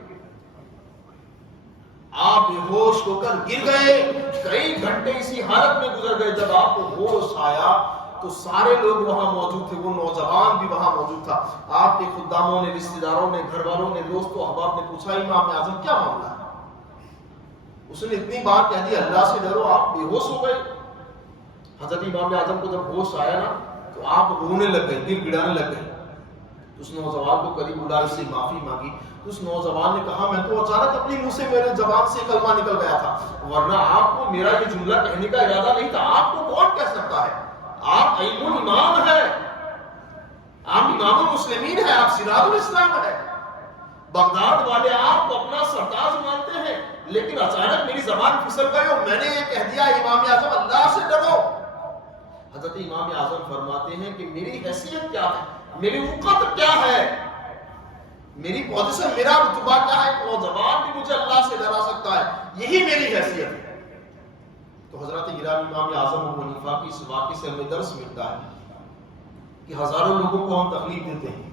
آپ بے ہوش ہو کر گر گئے. کئی گھنٹے اسی حالت میں گزر گئے. جب آپ کو ہوش آیا تو سارے لوگ وہاں موجود تھے، وہ نوجوان بھی وہاں موجود تھا. آپ کے خداموں نے، رشتہ داروں نے، گھر والوں نے، دوست و احباب نے پوچھا، امام اعظم کیا معاملہ ہے؟ اس نے اتنی بات کہہ دی، اللہ سے ڈرو. آپ بے ہوش ہو گئے. حضرت امام اعظم کو جب ہوش آیا نا تو آپ رونے لگ گئے، دل گڑانے لگ گئے. اس نوجوان کو قریب بلا، اس سے معافی مانگی. اس نوجوان نے کہا، میں تو اچانک اپنی منہ سے، میرے زبان سے کلمہ نکل گیا تھا، ورنہ آپ کو میرا یہ جملہ کہنے کا ارادہ نہیں تھا. آپ کو کون کہہ سکتا ہے؟ آپ علم الامام ہے، آپ امام المسلمین ہے، آپ سراج الاسلام ہے. بغداد والے آپ کو اپنا سرتاج مانتے ہیں، لیکن اچانک میری زبان پھسل گئی اور میں نے یہ کہہ دیا، امام اعظم اللہ سے ڈرو. حضرت امام اعظم فرماتے ہیں کہ میری حیثیت کیا ہے، میری وقت کیا ہے، میری پوزیشن، میرا رتبہ کیا ہے؟ نوجوان بھی مجھے اللہ سے ڈرا سکتا ہے، یہی میری حیثیت ہے. تو حضرت گرامی، امام اعظم ابو حنیفہ کی اس واقعے سے ہمیں درس ملتا ہے کہ ہزاروں لوگوں کو ہم تکلیف دیتے ہیں،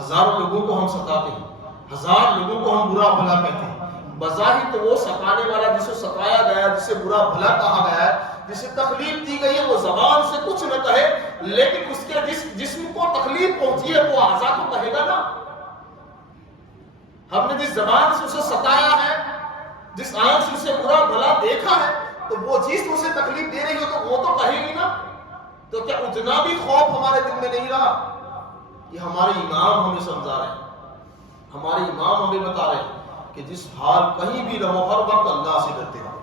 ہزاروں لوگوں کو ہم ستاتے ہیں، ہزار لوگوں کو ہم برا بھلا کہتے ہیں. بظاہر تو وہ ستانے والا، جسے ستایا گیا، جسے برا بھلا کہا گیا ہے، جسے تکلیف دی گئی ہے، وہ زبان سے کچھ نہ کہے، لیکن اس کے جسم کو تکلیف پہنچی ہے وہ اعضاء کو کہے گا نا. ہم نے جس زبان سے اسے ستایا ہے، جس آنکھ سے اسے برا بھلا دیکھا ہے، تو وہ چیز اسے تکلیف دے رہی ہو تو وہ تو کہے گی نا. تو کیا اتنا بھی خوف ہمارے دل میں نہیں رہا؟ یہ ہمارے امام ہمیں سمجھا رہے ہیں، ہمارے امام ہمیں بتا رہے ہیں کہ جس حال کہیں بھی رہو، ہر وقت اللہ سے ڈرتے رہو،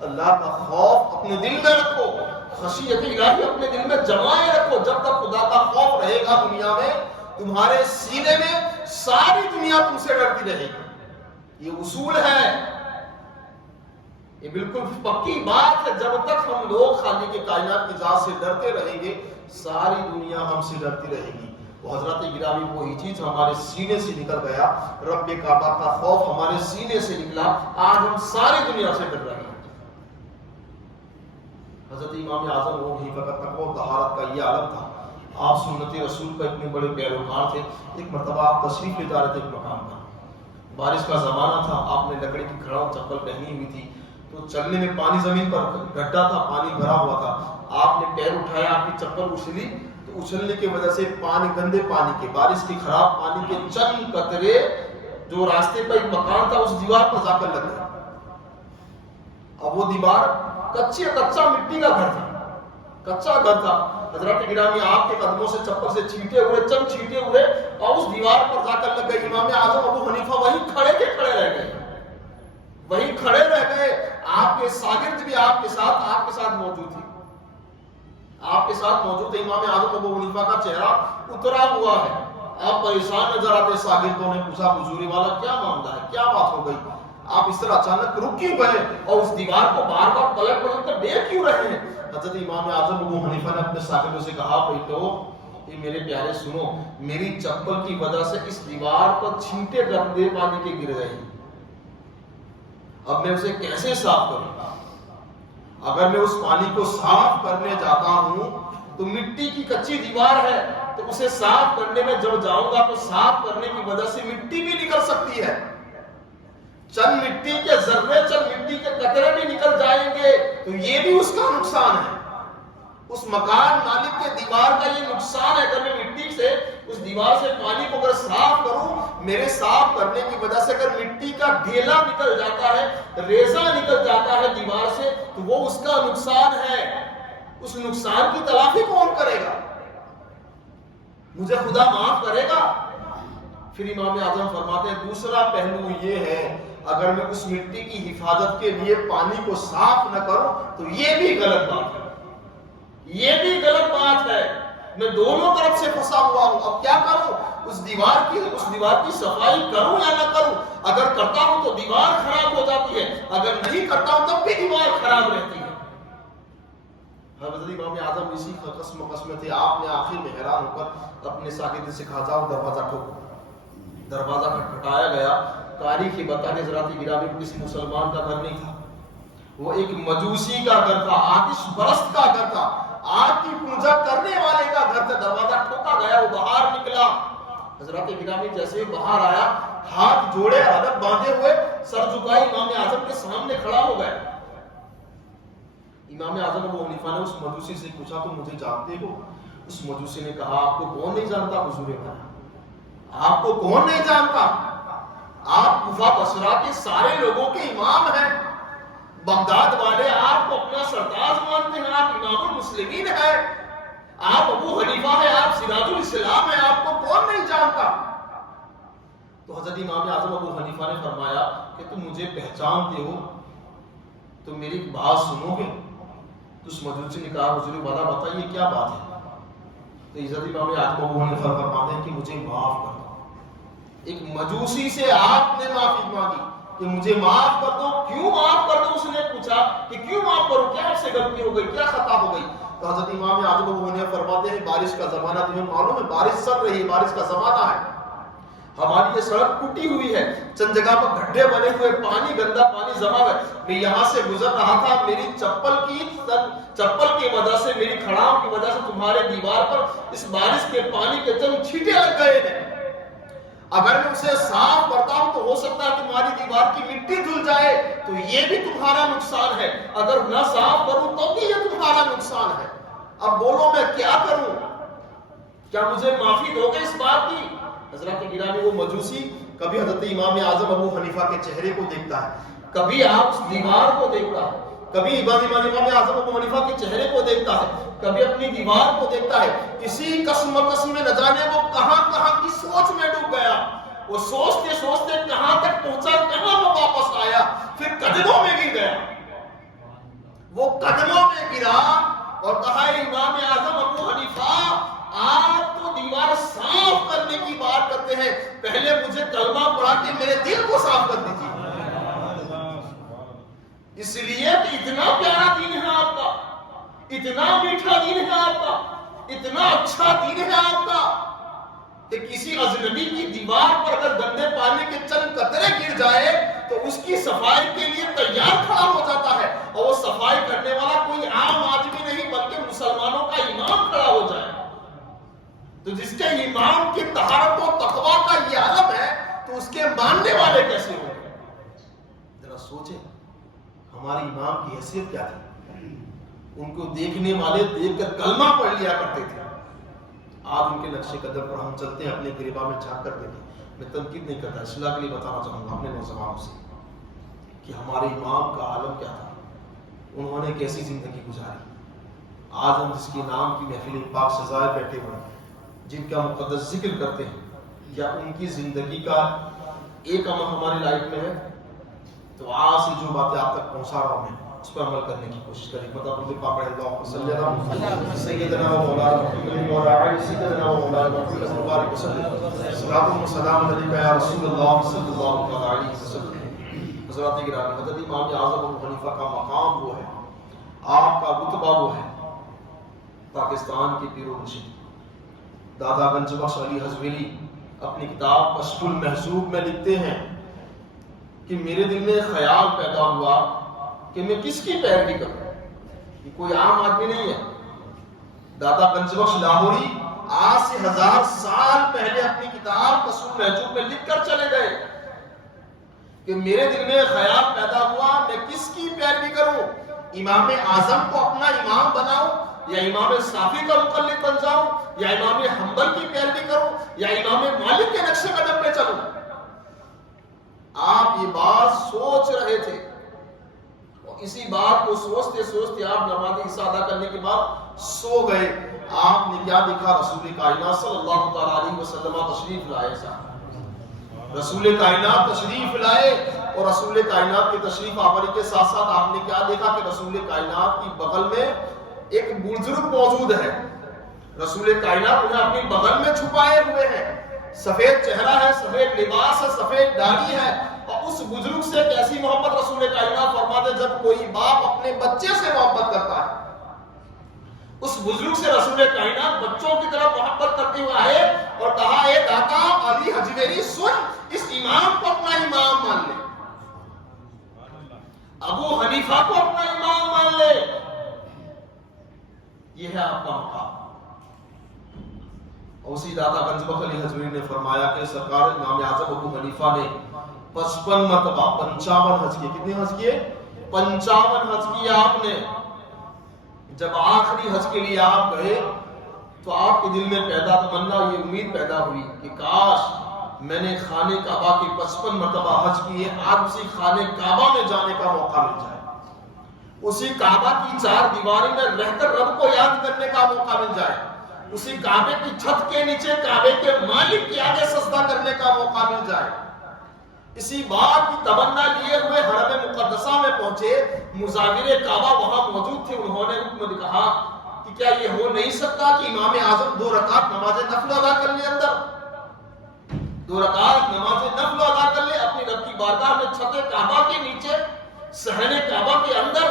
اللہ کا خوف اپنے دل میں رکھو، خشیت الہی اپنے دل میں جمائے رکھو. جب تک خدا کا خوف رہے گا دنیا میں، تمہارے سینے میں ساری دنیا تم سے ڈرتی رہے گی. یہ اصول ہے. یہ بالکل پکی بات ہے. جب تک ہم لوگ خالق کائنات کی ذات سے ڈرتے رہیں گے ساری دنیا ہم سے ڈرتی رہے گی. وہ حضرات گرامی وہی چیز ہمارے سینے سے نکل گیا, رب کعبہ کا خوف ہمارے سینے سے نکلا, آج ہم ساری دنیا سے ڈر رہے ہیں. حضرت امام اعظم ابو حنیفہ کا تقویٰ و طہارت کا یہ عالم تھا. آپ سنت رسول کا اتنے بڑے پیروکار تھے. ایک مرتبہ آپ تشریف لے جا رہے تھے ایک مقام پر, بارش کا زمانہ تھا, آپ نے لکڑی کی کھڑا چپل پہنی ہوئی تھی, تو چلنے میں پانی زمین پر گڈھا تھا, پانی بھرا ہوا تھا. آپ نے پیر اٹھایا, آپ کی چپل اچھلی, تو اچھلنے کی وجہ سے پانی, گندے پانی کے, بارش کی خراب پانی کے چند قطرے جو راستے پر ایک مکان تھا اس دیوار پر جا کر لگ گئے. اب وہ دیوار کچا مٹی کا گھر تھا, کچا گھر تھا. حضرت گرامی آپ کے قدموں سے چپل سے چھینٹے ہوئے, چند چھینٹے ہوئے اور اس دیوار پر جا کر لگ گئے. امام اعظم ابو حنیفہ وہیں کھڑے کے کھڑے رہ گئے, وہیں کھڑے رہ گئے. آپ کے شاگرد بھی آپ کے ساتھ موجود تھے, آپ کے ساتھ موجود تھے. امام اعظم ابو حنیفہ کا چہرہ اترا ہوا ہے, آپ پریشان نظر آتے. شاگردوں نے پوچھا حضور والا کیا معاملہ ہے, کیا بات ہو گئی, آپ اس طرح اچانک رک کیوں گئے اور اس دیوار کو بار بار پلٹ کر دیکھ کیوں رہے ہیں. حضرت امام اعظم ابو حنیفہ نے اپنے شاگردوں سے کہا بیٹو یہ میرے پیارے سنو, میری چپل کی وجہ سے اس دیوار پر چھینٹے گندے پانی کے گر رہے ہیں, اب میں اسے کیسے صاف کروں. اگر میں اس پانی کو صاف کرنے جاتا ہوں تو مٹی کی کچی دیوار ہے, تو اسے صاف کرنے میں جب جاؤں گا تو صاف کرنے کی وجہ سے مٹی بھی نکل سکتی ہے, چند مٹی کے ذرے, چند مٹی کے قطرے بھی نکل جائیں گے, تو یہ بھی اس کا نقصان ہے. اس مکان مالک کے دیوار کا یہ نقصان ہے. اگر میں مٹی سے اس دیوار سے پانی کو اگر صاف کروں, میرے صاف کرنے کی وجہ سے اگر مٹی کا ڈھیلا نکل جاتا ہے, ریزہ نکل جاتا ہے دیوار سے, تو وہ اس کا نقصان ہے. اس نقصان کی تلافی کون کرے گا, مجھے خدا معاف کرے گا. پھر امام اعظم فرماتے ہیں دوسرا پہلو یہ ہے, اگر میں اس مٹی کی حفاظت کے لیے پانی کو صاف نہ کروں تو یہ بھی غلط بات ہے, یہ بھی غلط بات ہے. میں دونوں طرف سے پھنسا ہوا ہوں, اب کیا کروں, اس دیوار کی صفائی کروں یا نہ کروں. اگر کرتا ہوں تو دیوار خراب ہو جاتی ہے, اگر نہیں کرتا ہوں تب بھی دیوار خراب رہتی ہے. حضرت امام اعظم اسی قسم میں تھے. آپ نے آخر میں حیران ہو کر اپنے شاگرد سے کہا جاؤ دروازہ ٹھوکو. دروازہ کھٹکھٹایا گیا. تاریخ یہ بتانے حضرات گرامی کسی مسلمان کا گھر نہیں تھا, وہ ایک مجوسی کا گھر تھا, آتش پرست کا گھر تھا, آگ کی پوجا کرنے والے کا گھر تھا. دروازہ ٹھوکا گیا, وہ باہر نکلا. حضرات گرامی جیسے ہی باہر آیا, ہاتھ جوڑے ادب باندھے ہوئے, سر جھکائے, امام اعظم کے سامنے کھڑا ہو گیا. امام اعظم ابو حنیفہ نے اس مجوسی سے پوچھا تم مجھے جانتے ہو؟ اس مجوسی نے کہا آپ کو کون نہیں جانتا حضور والا, آپ کو کون نہیں جانتا, آپ کوفہ بصرہ کے سارے لوگوں کے امام ہیں, بغداد والے آپ کو اپنا سرتاج مانتے ہیں, آپ امام المسلمین ہیں, آپ ابو حنیفہ ہیں, آپ سراج الاسلام ہیں, آپ کو کون نہیں جانتا. تو حضرت امام اعظم ابو حنیفہ نے فرمایا کہ تم مجھے پہچانتے ہو تو میری بات سنو گے. تو اس مجوسی نے کہا حضور والا بتائیے کیا بات ہے. تو حضرت امام اعظم ابو حنیفہ فرماتے ہیں کہ مجھے معاف کر دو. ایک مجوسی سے آپ نے معافی مانگی کہ مجھے معاف کر دو. کیوں معاف کر دو, اس نے پوچھا کہ کیوں معاف کروں, کیا آپ سے غلطی ہو گئی, کیا خطا ہو گئی. تو حضرت امام اعظم ابو حنیفہ فرماتے ہیں بارش کا زمانہ, تمہیں معلوم ہے بارش چل رہی ہے, بارش کا زمانہ ہے, ہماری یہ سڑک ٹوٹی ہوئی ہے, چند جگہ پر گڈھے بنے ہوئے, پانی گندا پانی جمع ہے. میں یہاں سے گزر رہا تھا, میری چپل کی وجہ سے, میری کھڑاؤں کی وجہ سے تمہارے دیوار پر اس بارش کے پانی کے چند چھینٹے لگ گئے ہیں. اگر میں اسے صاف کرتا ہوں تو ہو سکتا ہے تمہاری دیوار کی مٹی دھل جائے, تو یہ بھی تمہارا نقصان ہے. اگر نہ صاف کروں تو بھی یہ تمہارا نقصان ہے. اب بولو میں کیا کروں, کیا مجھے معافی دو گے اس بات کی. حضرات گرامی وہ مجوسی کبھی حضرت امام اعظم ابو حنیفہ کے چہرے کو دیکھتا ہے, کبھی آپ اس دیوار کو دیکھتا ہے, کبھی امام اعظم ابو حنیفہ کے چہرے کو دیکھتا ہے, کبھی اپنی دیوار کو دیکھتا ہے. اسی قسم میں نہ جانے وہ کہاں کی سوچ میں ڈوب گیا. وہ سوچتے سوچتے کہاں تک پہنچا, کہاں وہ واپس آیا, پھر قدموں میں گر گیا. وہ قدموں میں گرا اور کہا امام اعظم ابو حنیفہ آپ تو دیوار صاف کرنے کی بات کرتے ہیں, پہلے مجھے کلمہ پڑھا کے میرے دل کو صاف کر دیجیے. اس لیے کہ اتنا پیارا دین ہے آپ کا، اتنا میٹھا دین ہے آپ کا، اتنا اچھا دین ہے آپ کا کہ کسی اجنبی کی دیوار پر اگر گندے پانی کے چند قطرے گر جائے تو اس کی صفائی کے لیے تیار کھڑا ہو جاتا ہے، اور وہ صفائی کرنے والا کوئی عام آدمی نہیں بلکہ مسلمانوں کا امام کھڑا ہو جائے۔ تو جس کے امام کی طہارت و تقویٰ کا یہ عالم ہے تو اس کے ماننے والے کیسے ہوں گے؟ ذرا سوچیں ہمارے امام کی حیثیت کیا تھی، ان کو دیکھنے والے دیکھ کر کلمہ پڑھ لیا کرتے تھے۔ آج ان کے نقش قدم پر ہم چلتے ہیں، اپنے گریباں میں جھانک کر دیکھیں۔ میں تنقید نہیں کرتا، اصلاح کے لیے بتانا چاہوں گا اپنے نوجوانوں سے کہ ہمارے امام کا عالم کیا تھا، انہوں نے کیسی زندگی گزاری۔ آج ہم جس کے نام کی محفل پاک سزائے بیٹھے ہوئے ہیں، جن کا مقدس ذکر کرتے ہیں، یا ان کی زندگی کا ایک عمل ہماری لائف میں ہے تو آج سے جو باتیں آپ تک پہنچا رہا ہوں میں اس پر عمل کرنے کی کوشش کریں۔ مطلب پاک اللہ صلی اللہ علیہ وسلم سیدنا و مولانا محمد و علی سیدنا و مولانا محمد مبارک وسلم صلاۃ و سلام علیک یا رسول اللہ صلی اللہ علیہ وسلم۔ حضرات گرامی، حضرت امام اعظم ابو حنیفہ کا مقام وہ ہے، آپ کا رتبہ وہ ہے۔ پاکستان کے پیر و مرشد دادا گنج بخش علی حزویلی اپنی کتاب کشف المحجوب میں لکھتے ہیں کہ میرے دل میں خیال پیدا ہوا کہ میں کس کی پیروی کروں، یہ کوئی عام آدمی نہیں ہے۔ دادا گنج بخش لاہوری آج سے 1000 سال پہلے اپنی کتاب کشف المحجوب میں لکھ کر چلے گئے کہ میرے دل میں خیال پیدا ہوا میں کس کی پیروی کروں، امام اعظم کو اپنا امام بناؤں یا امام صافی کا مقلد بن جاؤں یا امام حنبل کی پیروی کروں یا امام مالک کے نقش قدم پہ چلوں۔ آپ یہ بات سوچ رہے تھے اور اسی بات کو سوچتے سوچتے آپ نماز عشاء ادا کرنے کے بعد سو گئے۔ آپ نے کیا دیکھا؟ رسول کائنات صلی اللہ تعالی علیہ وسلم تشریف لائے۔ صاحب رسول کائنات تشریف لائے اور رسول کائنات کے تشریف آوری کے ساتھ ساتھ آپ نے کیا دیکھا کہ رسول کائنات کی بغل میں ایک بزرگ موجود ہے۔ رسول کائنات انہیں اپنی بغل میں چھپائے ہوئے ہیں، سفید چہرہ ہے، سفید لباس ہے، سفید داڑھی ہے، اور اس بزرگ سے کیسی محبت رسول کائنات فرماتے جب کوئی باپ اپنے بچے سے محبت کرتا ہے۔ اس بزرگ سے رسول کائنات بچوں کی طرف محبت کرتے ہوئے آئے اور کہا اے داتا علی حجویری سن، اس امام کو اپنا امام مان لے، ابو حنیفہ کو اپنا امام مان لے، یہ ہے آپ کا مقام۔ اسی داتا گنج بخش علی حزویری نے فرمایا کہ سرکار امام اعظم ابو حنیفہ نے 55 مرتبہ 55 حج کیے۔ کتنے حج کیے؟ 55 حج کیے آپ نے۔ جب آخری حج کے لیے آپ گئے تو آپ کے دل میں پیدا تمنا، یہ امید پیدا ہوئی کہ کاش میں نے خانہ کعبہ کی 55 مرتبہ حج کیے، آج اسی خانہ کعبہ میں جانے کا موقع مل جائے، اسی کعبہ کی 4 دیواری میں رہ کر رب کو یاد کرنے کا موقع مل جائے، اسی کعبے کی چھت کے نیچے کعبے کے مالک کے آگے سجدہ کرنے کا موقع مل جائے۔ اسی بات کی تمنا لیے ہوئے حرم مقدسہ میں پہنچے، مزاور کعبہ وہاں موجود تھے، انہوں نے حکم کہا کہ کیا یہ ہو نہیں سکتا کہ امام اعظم 2 رکعت نماز نفل ادا کر لے، اندر 2 رکعت نماز نفل ادا کر لے، اپنی رب کی بارگاہ میں چھت کعبہ کے نیچے صحن کعبہ کے اندر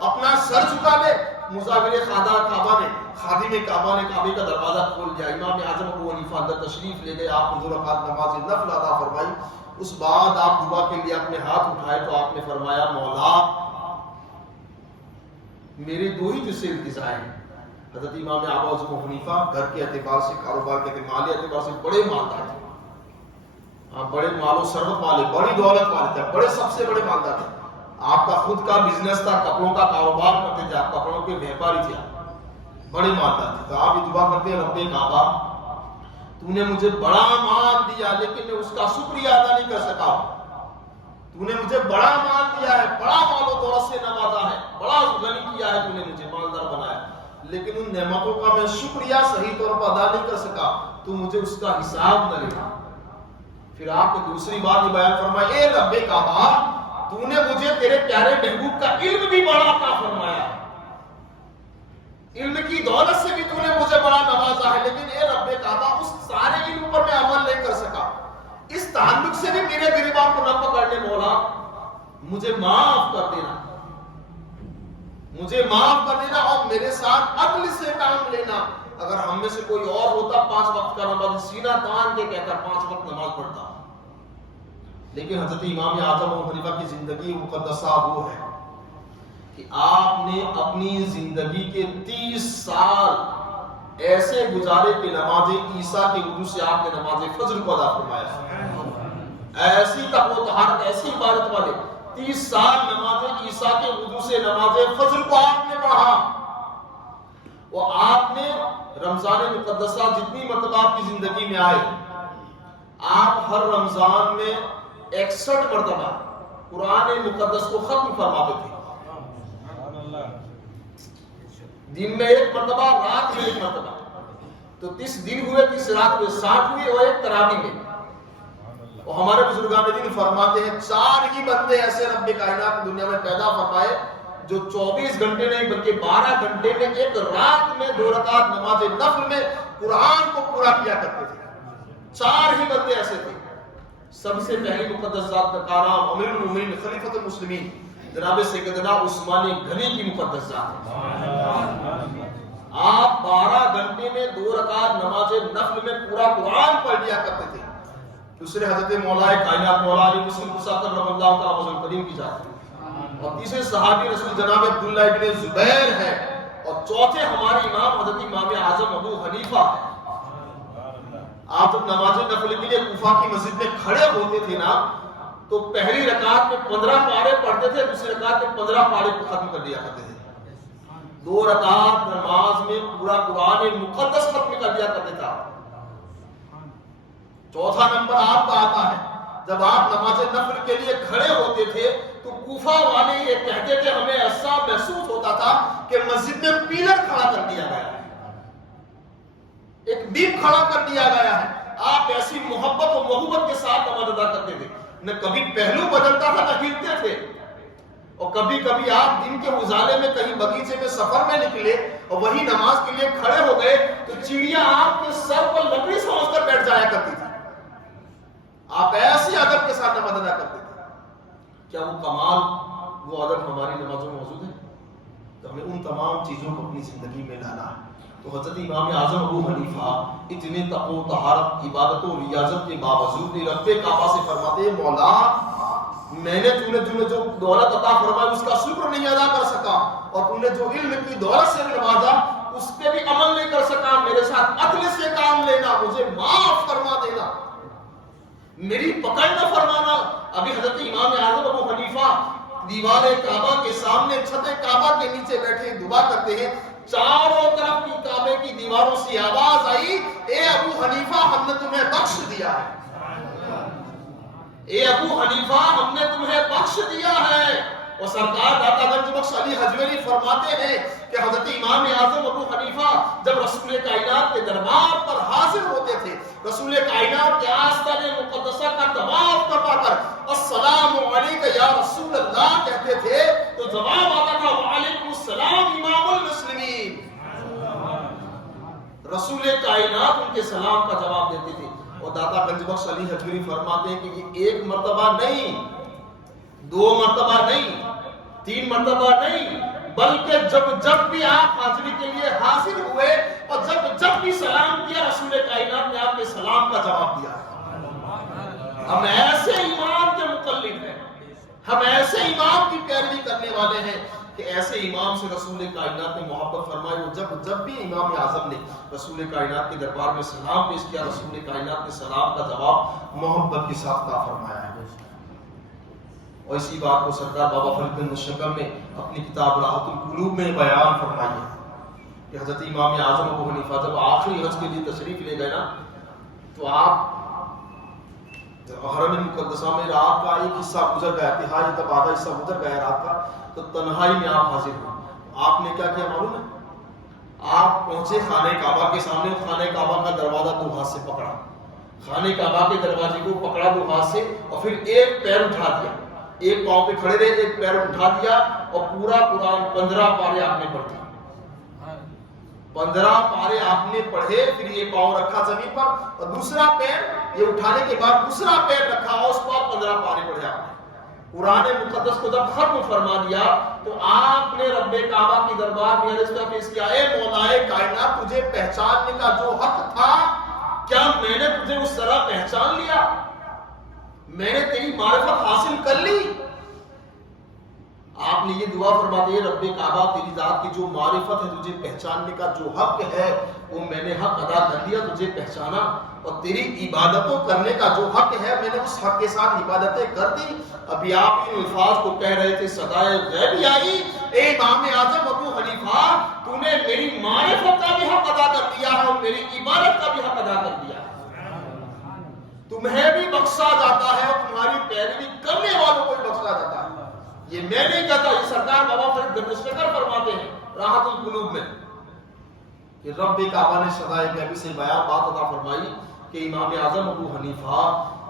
اپنا سر جھکا لے۔ مزاور کعبہ نے، خادم کعبہ نے کعبے کا دروازہ کھول دیا، امام اعظم ابو حنیفہ اندر تشریف لے گئے، آپ نے 2 رکعت نماز نفل ادا فرمائی۔ اس بعد آپ دعا کے لیے اپنے ہاتھ اٹھائے تو آپ نے فرمایا مولا میرے 2 ہی تجھ سے التجا ہیں۔ حضرت امام ابو حنیفہ گھر کے اعتبار سے، کاروبار کے مالی اعتبار سے بڑے مالدار تھے، بڑے مال و ثروت والے، بڑی دولت والے تھے، بڑے سب سے بڑے مالدار تھے۔ آپ کا خود کا بزنس تھا، کپڑوں کا کاروبار کرتے تھے، آپ کپڑوں کے ویپاری تھے، بڑے مالدار تھے۔ تو آپ یہ دعا کرتے ہیں رب کعبہ تو نے مجھے بڑا مال دیا لیکن میں اس کا شکریہ ادا نہیں کر سکا، تو نے مجھے بڑا مال دیا ہے، بڑا مال و دولت سے نوازا ہے، بڑا غنی کیا ہے، تو نے مجھے مالدار بنایا، لیکن ان نعمتوں کا میں شکریہ صحیح طور پر ادا نہیں کر سکا، تو مجھے اس کا حساب نہ لینا۔ پھر آپ نے دوسری بات یہ بیان فرمایا اے رب کعبہ تو نے مجھے تیرے پیارے محبوب کا علم بھی بڑا عطا فرمایا، علم کی دولت سے بھی تو نے مجھے بڑا نوازا ہے، لیکن اے رب کعبہ اس سارے علم پر میں عمل نہیں کر سکا، اس تعلق سے بھی میرے گریباں کو نہ پکڑنے مولا مجھے معاف کر دینا۔ مجھے معاف کر دینا اور میرے ساتھ عدل سے کام لینا. اگر ہم میں سے کوئی اور ہوتا 5 وقت کا نماز سینہ تان کے کہتا 5 وقت نماز پڑھتا. لیکن حضرت امام اعظم ابو حنیفہ کی زندگی مقدسہ وہ ہے کہ آپ نے اپنی زندگی کے 30 سال ایسے گزارے کہ نماز عیسیٰ کے وضو سے آپ نے نماز فجر کو ادا فرمایا. ایسی تقوی و طہارت ایسی عبادت والے 30 سال نماز عیسیٰ کے وضو سے نماز فجر کو آپ نے پڑھا. وہ آپ نے رمضان مقدسہ جتنی مرتبہ آپ کی زندگی میں آئے, آپ ہر رمضان میں 61 مرتبہ قرآن مقدس کو ختم فرماتے تھے. دن میں 1 مرتبہ, رات میں 1 مرتبہ. تو 30 دن ہوئے, 30 رات ہوئے, 60 ہوئے اور 1 تراویح میں. اور ہمارے بزرگان دین فرماتے ہیں 4 ہی بندے ایسے رب کائنات دنیا میں پیدا فرمائے جو 24 گھنٹے نہیں بلکہ 12 گھنٹے میں 1 رات میں 2 رکعت نماز نفل میں قرآن کو پورا کیا کرتے تھے. 4 ہی بندے ایسے تھے. سب سے پہلی مقدس ذات کا نام امیر المومنین خلیفۃ المسلمین جناب سیدنا عثمان غنی کی مقدس ذات ہے. آپ 12 گھنٹے میں 2 رکعت نماز نفل میں پورا قرآن پڑھ لیا کرتے تھے. دوسرے حضرت مولا کائنات مولا علی مسلم مساطر رحمہ اللہ تعالی وسلم کریم کی ذات ہے. اور تیسرے صحابی رسول جناب عبداللہ ابن زبیر ہے. اور چوتھے ہمارے امام حضرت امام اعظم ابو حنیفہ. آپ جب نماز نفل کے لیے کوفہ کی مسجد میں کھڑے ہوتے تھے نا, تو پہلی رکعت میں 15 پارے پڑھتے تھے, دوسری رکعت میں 15 پارے کو ختم کر دیا کرتے تھے. 2 رکعت نماز میں پورا قرآن مقدس ختم کر دیا کرتے تھے. چوتھا نمبر آپ کا آتا ہے, جب آپ نماز نفل کے لیے کھڑے ہوتے تھے تو کوفہ والے یہ کہتے تھے ہمیں ایسا محسوس ہوتا تھا کہ مسجد میں پیلر کھڑا کر دیا گیا ہے, ایک بیم کھڑا کر دیا گیا ہے. آپ ایسی محبت و محبت کے ساتھ نماز ادا کرتے تھے. نہ کبھی پہلو بدلتا تھا, نہ ہلتے تھے. اور کبھی کبھی آپ دن کے اجالے میں کہیں بغیچے میں سفر میں نکلے اور وہی نماز کے لیے کھڑے ہو گئے تو چڑیا آپ کے سر پر لکڑی سمجھ کر بیٹھ جایا کرتی تھی. آپ ایسی ادب کے ساتھ نماز ادا کرتے تھے. کیا وہ کمال, وہ ادب ہماری نمازوں میں موجود ہے؟ تو ہمیں ان تمام چیزوں کو اپنی زندگی میں لانا ہے. تو حضرت امام اعظم ابو حنیفہ اتنے تقوی و طہارت عبادت و ریاضت کے باوجود نہیں رکھتے. کعبہ سے فرماتے ہیں مولا میں نے تمہیں جو دولت عطا فرمائی اس کا شکر نہیں ادا کر سکا, اور تم نے جو علم کی دولت سے نوازا اس پہ بھی عمل نہیں کر سکا. میرے ساتھ عدل سے کام لینا, مجھے معاف فرما دینا, میری پکڑ نہ فرمانا. ابھی حضرت امام اعظم ابو حنیفہ دیوار کعبہ کے سامنے چھت کعبہ کے نیچے بیٹھے دعا کرتے ہیں. چاروں طرف کی کعبے کی دیواروں سے آواز آئی, اے ابو حنیفہ ہم نے تمہیں بخش دیا ہے, اے ابو حنیفہ ہم نے تمہیں بخش دیا ہے. اور سرکار داتا گنج بخش علی حجویری فرماتے ہیں کہ حضرت امام اعظم ابو حنیفہ جب رسول کائنات کے دربار پر حاضر ہوتے تھے, رسول کائنات کے آستان مقدسہ کا طواف کروا کر السلام علیکم یا رسول اللہ کہتے تھے تو جواب آتا تھا وعلیکم السلام امام المسلمین. رسول کائنات ان کے سلام کا جواب دیتے تھے. اور داتا گنج بخش علی حجویری فرماتے ہیں کہ یہ 1 مرتبہ نہیں, 2 مرتبہ نہیں, 3 مرتبہ نہیں, بلکہ جب بھی آپ حاضری کے لیے حاضر ہوئے اور جب بھی سلام کیا رسول کائنات نے آپ کے سلام کا جواب دیا. ہم ایسے امام کے مقلد ہیں, ہم ایسے امام کی پیروی کرنے والے ہیں کہ ایسے امام سے رسول کائنات نے محبت فرمائی. وہ جب بھی امام اعظم نے رسول کائنات کے دربار میں سلام پیش کیا, رسول کائنات نے سلام کا جواب محبت کے ساتھ عطا فرمایا ہے. اور اسی بات کو سرکار بابا فرید بن شکم نے اپنی کتاب راحت القلوب میں بیان فرمائی ہے کہ حضرت امام اعظم ابو حنیفہ جب آخری حج کے لیے تشریف لے گئے نا, تو آپ حرم مقدسہ میں رات کا ایک حصہ گزر گیا, تہائی تب آدھا حصہ گزر گیا رات کا, تو تنہائی میں آپ حاضر ہوئے. آپ نے کیا کیا معلوم ہے؟ آپ پہنچے خانہ کعبہ کے سامنے, خانہ کعبہ کا دروازہ 2 ہاتھ سے پکڑا, خانہ کعبہ کے دروازے کو پکڑا 2 ہاتھ سے, اور پھر ایک پیر اٹھا دیا, ایک پاؤں پہ کھڑے رہے, ایک پیر اٹھا دیا, اور پورا قرآن 15 پارے آپ نے پڑھ دیے. 15 پارے آپ نے پڑھے, پھر یہ پاؤں رکھا زمین پر, اور دوسرا پیر یہ اٹھانے کے بعد دوسرا پیر رکھا اور اس پر 15 پارے پڑھے آپ نے. قرآن مقدس کو جب ختم فرما دیا تو آپ نے رب کعبہ کی دربار میں عرض پیش کیا، اے مولا کائنات، تجھے پہچاننے کا جو حق تھا کیا میں نے تجھے اس طرح پہچان لیا؟ میں نے تیری معرفت حاصل کر لی؟ آپ نے یہ دعا فرما دی، رب کعبہ تیری ذات کی جو معرفت ہے، تجھے پہچاننے کا جو حق ہے وہ میں نے حق ادا کر دیا، تجھے پہچانا، اور تیری عبادتوں کرنے کا جو حق ہے میں نے اس حق کے ساتھ عبادتیں کر دی۔ ابھی آپ ان الفاظ کو کہہ رہے تھے، صدائے غیبی آئی، اے امام اعظم ابو حنیفہ، تو نے میری معرفت کا بھی حق ادا کر دیا ہے اور میری عبادت کا بھی حق ادا کر دیا ہے۔ تمہیں بھی بخشا جاتا ہے اور تمہاری پیروی کرنے والوں کو بھی بخشا جاتا ہے۔ یہ میں نہیں کہتا، یہ سرکار بابا فرید گنجشکر فرماتے ہیں راحت القلوب میں کہ رب کعبہ نے صدائے غیبی سے بیان بات عطا فرمائی کہ امام اعظم ابو حنیفہ،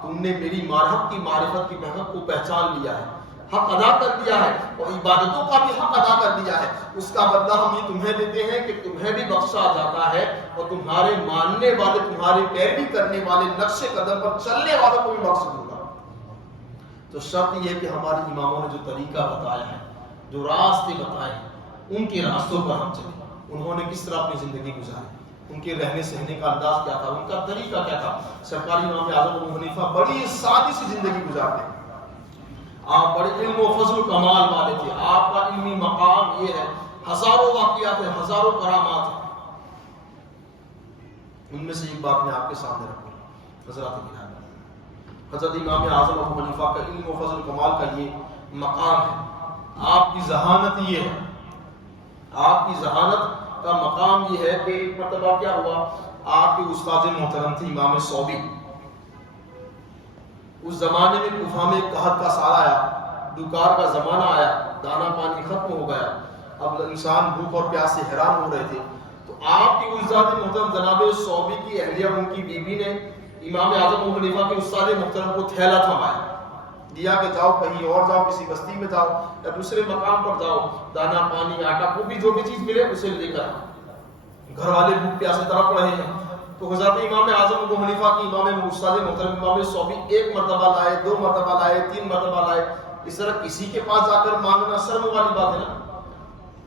تم نے میری حق کی معرفت کی حق کو پہچان لیا ہے، حق ادا کر دیا ہے اور عبادتوں کا بھی حق ادا کر دیا ہے۔ اس کا بدلہ ہم یہ تمہیں دیتے ہیں کہ تمہیں بھی بخشا جاتا ہے اور تمہارے ماننے والے، تمہارے پیروی کرنے والے، نقش قدم پر چلنے والوں کو بھی بخش دوں گا۔ تو شرط یہ ہے کہ ہمارے اماموں نے جو طریقہ بتایا ہے، جو راستے بتائے ہیں، ان کے راستوں پر ہم چلیں۔ انہوں نے کس طرح اپنی زندگی گزاری، ان کے رہنے سہنے کا انداز کیا تھا، ان کا طریقہ کیا تھا۔ سرکاری امام اعظم ابو حنیفہ بڑی سادی سی زندگی گزارتے ہیں۔ آپ بڑے علم و فضل و کمال والے تھے، آپ کا علمی مقام یہ ہے، ہزاروں واقعات ہیں، ہزاروں کرامات ہیں۔ ان میں سے ایک بات میں آپ کے سامنے رکھوں، حضرات گرامی، حضرت امام اعظم ابو حنیفہ کا علم و فضل و کمال کا یہ مقام ہے۔ آپ کی ذہانت یہ ہے، آپ کی ذہانت کا مقام یہ ہے کہ ایک مرتبہ کیا ہوا، آپ کے استاد محترم تھے امام صوبی۔ اس زمانے میں کوفہ میں ایک قحط کا سال آیا، دوکار کا زمانہ آیا، دانا پانی ختم ہو گیا، اب انسان بھوک اور پیاس سے حیران ہو رہے تھے۔ تو آپ کے استاد محترم جناب صوبی کی اہلیہ، ان کی بیوی نے امام اعظم ابو حنیفہ کے استاد محترم کو تھیلا تھمایا، دیا کہ جاؤ کہیں اور جاؤ، کسی بستی میں جاؤ یا دوسرے مقام پر جاؤ، دانا پانی آٹا کو بھی جو بھی چیز ملے اسے لے کر آؤ، گھر والے بھوک پیاسے تڑپ رہے ہیں۔ تو حضرت امام اعظم ابو حنیفہ کی امام استاد محترم امام صوبی ایک مرتبہ لائے، دو مرتبہ لائے، تین مرتبہ لائے۔ اس طرح کسی کے پاس جا کر مانگنا شرم والی بات ہے نا۔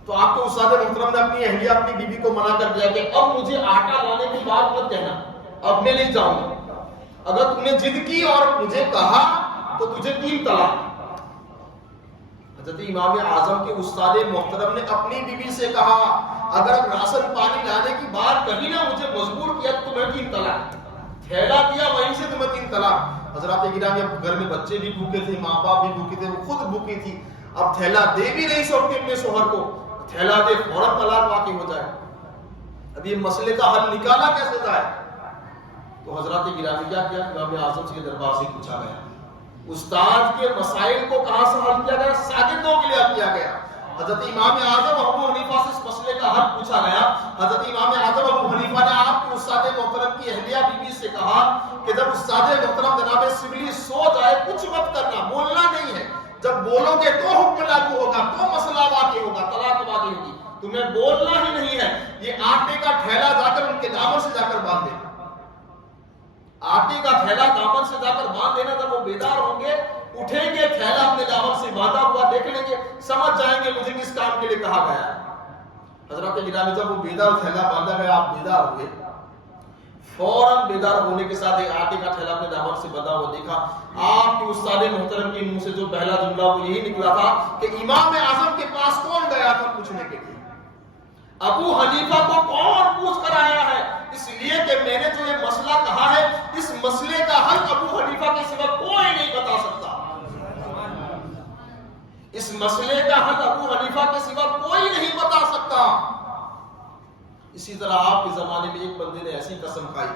تو آپ کے استاد محترم نے اپنی اہلیہ، اپنی بیوی کو منع کر دیا کہ اب مجھے آٹا لانے کی بات مت کہنا، اب میں نہیں جاؤں گا، اگر تم نے ضد کی اور مجھے کہا تو تجھے 3 طلاق۔ حضرت امام اعظم کے استاد محترم نے اپنی بیوی سے کہا، اگر راشن پانی لانے کی بات کہی نا، مجھے مجبور کیا تو تمہیں 3 طلاق، تھیلا دیا وہیں سے تمہیں 3 طلاق۔ حضرات گرامی، اب گھر میں بچے بھی بھوکے تھے، ماں باپ بھی بھوکے تھے، وہ خود بھوکی تھی، اب تھیلا دے بھی نہیں سکتے اپنے شوہر کو، تھیلا دے فوراً طلاق واقع ہو جائے۔ اب یہ مسئلے کا حل نکالا کیسے جائے؟ تو حضرات گرامی کیا کیا، امام اعظم کے دربار سے پوچھا گیا، استاد کے مسائل کو کہاں سے حل کیا گیا؟ شاگردوں کے لیے حل کیا گیا۔ حضرت امام اعظم ابو حنیفہ سے اس مسئلے کا حل پوچھا گیا۔ حضرت امام اعظم ابو حنیفہ نے آپ کے استاد محترم کی اہلیہ بیوی سے کہا کہ جب استاد محترم جناب شبلی سو جائے کچھ مت کرنا، بولنا نہیں ہے، جب بولو گے تو حکم لاگو ہوگا، تو مسئلہ واقع ہوگا، طلاق واقع ہوگی، تمہیں بولنا ہی نہیں ہے۔ یہ آٹے کا تھیلا جا کر ان کے دامن سے جا کر باندھ دینا، آٹے کا تھیلا دامن سے جا کر باندھ دینا، جب وہ بیدار ہوں گے اٹھیں گے، تھیلا اپنے دامن سے باندھا ہوا دیکھ لیں گے، سمجھ جائیں گے مجھے کس کام کے لیے کہا گیا ہے۔ حضرات گرامی، جب وہ بیدار تھیلا باندھا گیا، آپ بیدار ہوئے، فوراً بیدار ہونے کے ساتھ ایک آٹے کا تھیلا اپنے دامن سے بندھا ہوا دیکھا۔ آپ کے استاد محترم کے منہ سے جو پہلا جملہ وہ یہی نکلا تھا کہ امام اعظم کے پاس کون گیا تھا پوچھنے کے لیے؟ ابو حنیفہ کو کون پوچھ کر آیا ہے؟ اس لیے کہ میں نے جو یہ مسئلہ کہا ہے، اس مسئلے کا حل ابو حنیفہ کے سوا کوئی نہیں بتا سکتا، اس مسئلے کا حل ابو حنیفہ کے سوا کوئی نہیں بتا سکتا۔ اسی طرح آپ کے زمانے میں ایک بندے نے ایسی قسم کھائی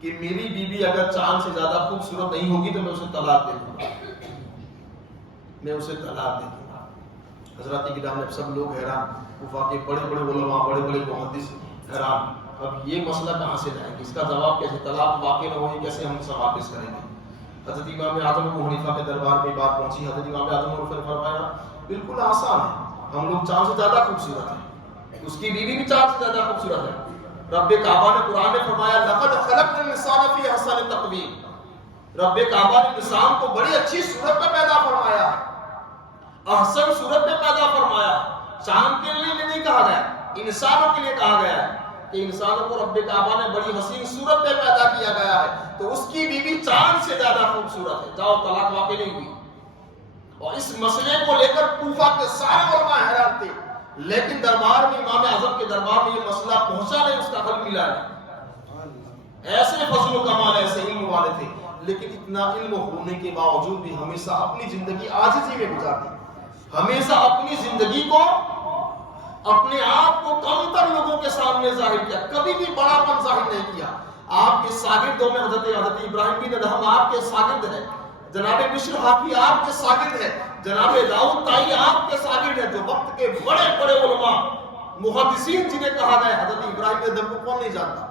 کہ میری بیوی اگر چاند سے زیادہ خوبصورت نہیں ہوگی تو میں اسے طلاق دے دوں گا، میں اسے طلاق دے دوں گا۔ حضرات گرامی، اب سب لوگ حیران، کوفہ کے بڑے بڑے علماء، بڑے بڑے محدث حیران، اب یہ مسئلہ کہاں سے لائیں گے، اس کا جواب کیسے، طلاق واقع نہ ہوئی کیسے ہم سوال پیش کریں گے؟ حضرت امام اعظم ابو حنیفہ کے دربار میں بات پہنچی۔ حضرت امام اعظم نے فرمایا بالکل آسان ہے، ہم لوگ چاند سے زیادہ خوبصورت ہیں، اس کی بیوی بھی چاند سے زیادہ خوبصورت ہے۔ رب کعبہ نے قرآن میں فرمایا لقد خلقنا الانسان فی احسن تقویم، رب کعبہ نے انسان کو بڑی اچھی صورت میں پیدا فرمایا ہے، احسن صورت میں پیدا فرمایا ہے۔ چاند کے لیے نہیں کہا گیا، انسانوں کے لیے کہا گیا ہے کہ انسانوں کو رب کعبہ نے بڑی حسین صورت میں پیدا کیا گیا ہے، تو اس کی بیوی چاند سے زیادہ خوبصورت ہے۔ جاؤ طلاق واقع نہیں ہوئی، اور اس مسئلے کو لے کر کوفہ کے سارے علماء حیران تھے، لیکن دربار میں امام اعظم کے دربار میں یہ مسئلہ پہنچا نہیں، اس کا حل ملا نہیں۔ ایسے فضل و کمال، ایسے علم والے تھے، لیکن اتنا علم ہونے کے باوجود بھی ہمیشہ اپنی زندگی عاجزی میں گزارتے، ہمیشہ اپنی زندگی کو، اپنے آپ کو کم تر لوگوں کے سامنے ظاہر کیا، کبھی بھی بڑا پن ظاہر نہیں کیا۔ آپ کے شاگردوں میں حضرت ابراہیم بن ادہم آپ کے شاگرد ہیں، جناب بشر حافی آپ کے شاگرد ہیں، جناب داؤد طائی آپ کے شاگرد ہیں، جو وقت کے بڑے بڑے علماء محدثین جنہیں کہا گیا۔ حضرت ابراہیم بن ادہم کو کون نہیں جانتا؟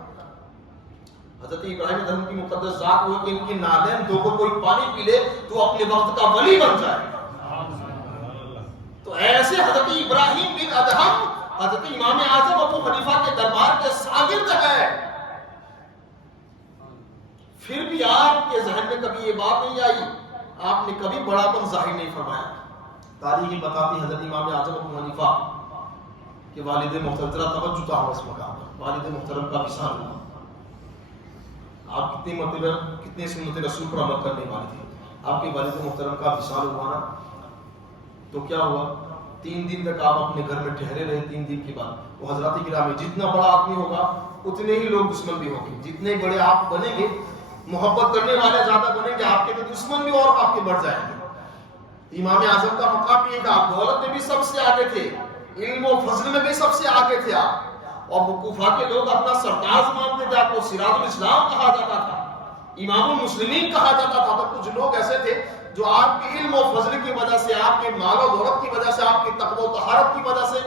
حضرت ابراہیم بن ادہم کی مقدس ذات وہ کہ ان کی نادین دو کو کوئی پانی پی لے تو اپنے وقت کا ولی بن جائے۔ تو ایسے حضرت ابراہیم بن ادہم حضرت امام اعظم ابو حنیفہ کے دربار کے شاگرد ہیں، پھر بھی آپ کے ذہن میں کبھی یہ بات نہیں آئی، آپ نے کبھی بڑا پن ظاہر نہیں فرمایا۔ تاریخ بتاتی حضرت امام اعظم ابو حنیفہ کہ والد محترم، ذرا توجہ چاہوں اس مقام پر، والد محترم کا وصال ہوا۔ آپ کتنی مرتبہ کتنے سنت رسول پر عمل کرنے والے تھے، آپ کے والد محترم کا وصال ہوا نا، تو کیا ہوا؟ 3 دن تک آپ اپنے گھر میں ٹھہرے رہے۔ 3 دن کے بعد وہ حضرات کرام، جتنا بڑا آدمی ہوگا اتنے ہی لوگ دشمن بھی ہوں گے، جتنے بڑے آپ بنیں گے، محبت کرنے والے زیادہ بنیں گے، آپ کے تو دشمن بھی اور آپ کے بڑھ جائیں گے۔ امام اعظم کا مقام یہ تھا، آپ دولت میں بھی سب سے آگے تھے، علم و فضل میں بھی سب سے آگے تھے آپ، اور کوفہ کے لوگ اپنا سرتاج مانتے تھے، آپ کو سراج الاسلام کہا جاتا تھا، امام المسلمین کہا جاتا تھا۔ تو کچھ لوگ ایسے تھے جو آپ کے علم و فضل کی وجہ سے، آپ کے مال و دولت کی وجہ سے، آپ کی تقوی و طہارت کی وجہ سے،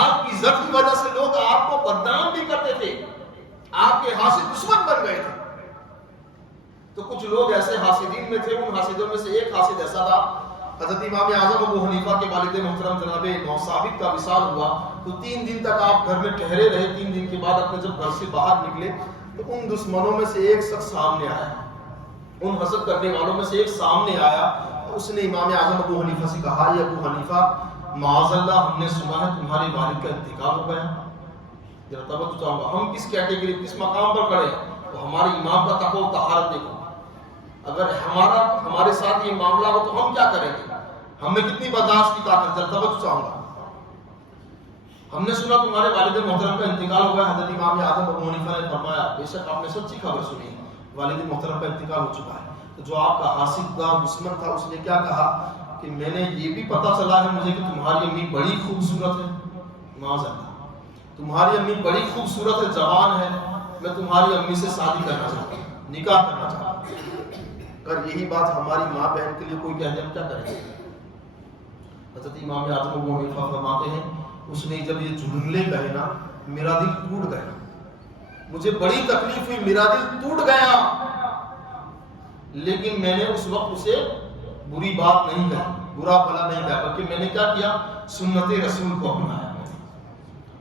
آپ کی عزت کی وجہ سے لوگ آپ کو بدنام بھی کرتے تھے، آپ کے حاسد دشمن بن گئے تھے۔ تو کچھ لوگ ایسے حاسدین میں تھے، ان حاسدوں میں سے ایک حاسد ایسا تھا، حضرت امام اعظم ابو حنیفہ کے والد محترم جناب ثابت کا وصال ہوا، تو 3 دن تک آپ گھر میں ٹھہرے رہے۔ 3 دن کے بعد اپنے جب گھر سے باہر نکلے تو ان دشمنوں میں سے ایک شخص سامنے آیا، ان حسد کرنے والوں میں سے ایک سامنے آیا، اس نے امام اعظم ابو حنیفہ سے کہا، یہ ابو حنیفہ معاذ اللہ، ہم نے سنا ہے تمہارے والد کا انتقال ہو گیا۔ ذرا توجہ چاہوں گا، ہم کس کیٹیگری، کس مقام پر کھڑے ہیں، تو ہمارے امام کا تقوی و طہارت دیکھو۔ اگر ہمارے ساتھ یہ معاملہ ہو تو ہم کیا کریں گے، ہمیں کتنی برداشت کی طاقت۔ ذرا توجہ چاہوں گا، ہم نے سنا تمہارے والد محترم کا انتقال ہو گیا۔ حضرت امام اعظم ابو حنیفہ نے فرمایا، بے شک آپ نے سچی خبر سنی، والد محترم کا انتقال ہو چکا ہے۔ تو جو آپ کا حاسد تھا، دشمن تھا، اس نے کیا کہا کہ میں نے یہ بھی پتا چلا ہے مجھے کہ تمہاری امی بڑی خوبصورت ہے، معاذ اللہ، تمہاری امی بڑی خوبصورت ہے، جوان ہے، میں تمہاری امی سے شادی کرنا چاہتا ہوں، نکاح کرنا چاہتا ہوں۔ اگر یہی بات ہماری ماں بہن کے لیے کوئی کہہ دے، ہم کیا کریں گے؟ حضرت امام اعظم ابو حنیفہ فرماتے ہیں، اس نے جب یہ جملے کہے نا، میرا دل ٹوٹ گیا، مجھے بڑی تکلیف ہوئی، میرا دل ٹوٹ گیا، لیکن میں نے اس وقت اسے بری بات نہیں کہی، برا بھلا نہیں کہا، بلکہ میں نے کیا کیا، سنت رسول کو اپنایا،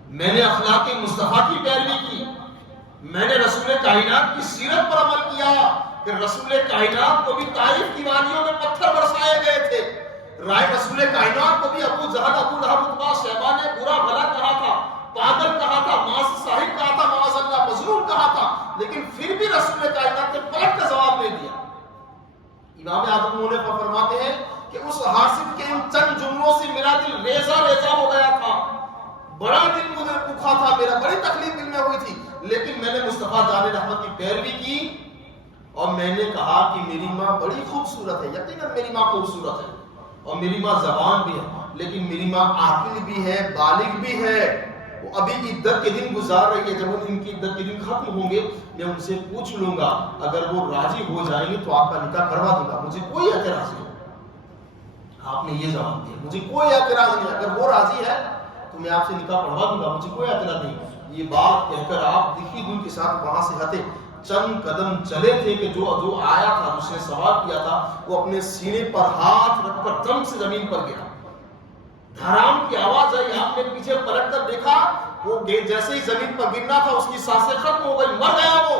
میں نے اخلاق مصطفیٰ کی پیروی کی، میں نے رسول کائنات کی سیرت پر عمل کیا کہ رسول کائنات کو بھی طائف کی وادیوں میں پتھر برسائے گئے تھے، رائے رسول کائنات کو بھی ابو جہل، ابو لہب، عتبہ، شیبہ نے برا بھلا کہا تھا، پاگل کہا تھا، ماس صاحب کہا تھا، معاذ اللہ مظلوم کہا تھا، لیکن پھر بھی رسول کائنات نے پلٹ کا جواب نہیں دیا۔ امام اعظم حنیفہ فرماتے ہیں کہ اس حاسد کے ان چند جملوں سے میرا دل ریزہ ریزہ ہو گیا تھا، بڑا دل مجھے دکھا تھا، میرا بڑی تکلیف دل میں ہوئی تھی، لیکن میں نے مصطفیٰ جان رحمت کی پیروی کی، اور میں نے کہا کہ میری ماں بڑی خوبصورت ہے، یقیناً میری ماں خوبصورت ہے، اور میری ماں زبان بھی ہے، لیکن میری ماں عاقل بھی ہے، بالغ بھی ہے، وہ ابھی عدت کے دن گزار رہی ہے، جب ان کی عدت کے دن ختم ہوں گے میں ان سے پوچھ لوں گا، اگر وہ راضی ہو جائیں گے تو آپ کا نکاح کروا دوں گا، مجھے کوئی اعتراض نہیں۔ آپ نے یہ جواب دیا، مجھے کوئی اعتراض نہیں، اگر وہ راضی ہے تو میں آپ سے نکاح پڑھوا دوں گا، مجھے کوئی اعتراض نہیں۔ یہ بات کہہ کر آپ دکھی دل کے ساتھ وہاں سے ہٹے، چند قدم چلے تھے کہ جو آیا تھا، جس نے سوال کیا تھا، وہ اپنے سینے پر ہاتھ رکھ کر دم سے زمین پر گرا، دھڑام کی آواز آئی، آپ نے پیچھے پلٹ کر دیکھا، وہ جیسے ہی زمین پر گرنا تھا اس کی سانسیں ختم ہو گئی، مر گیا وہ۔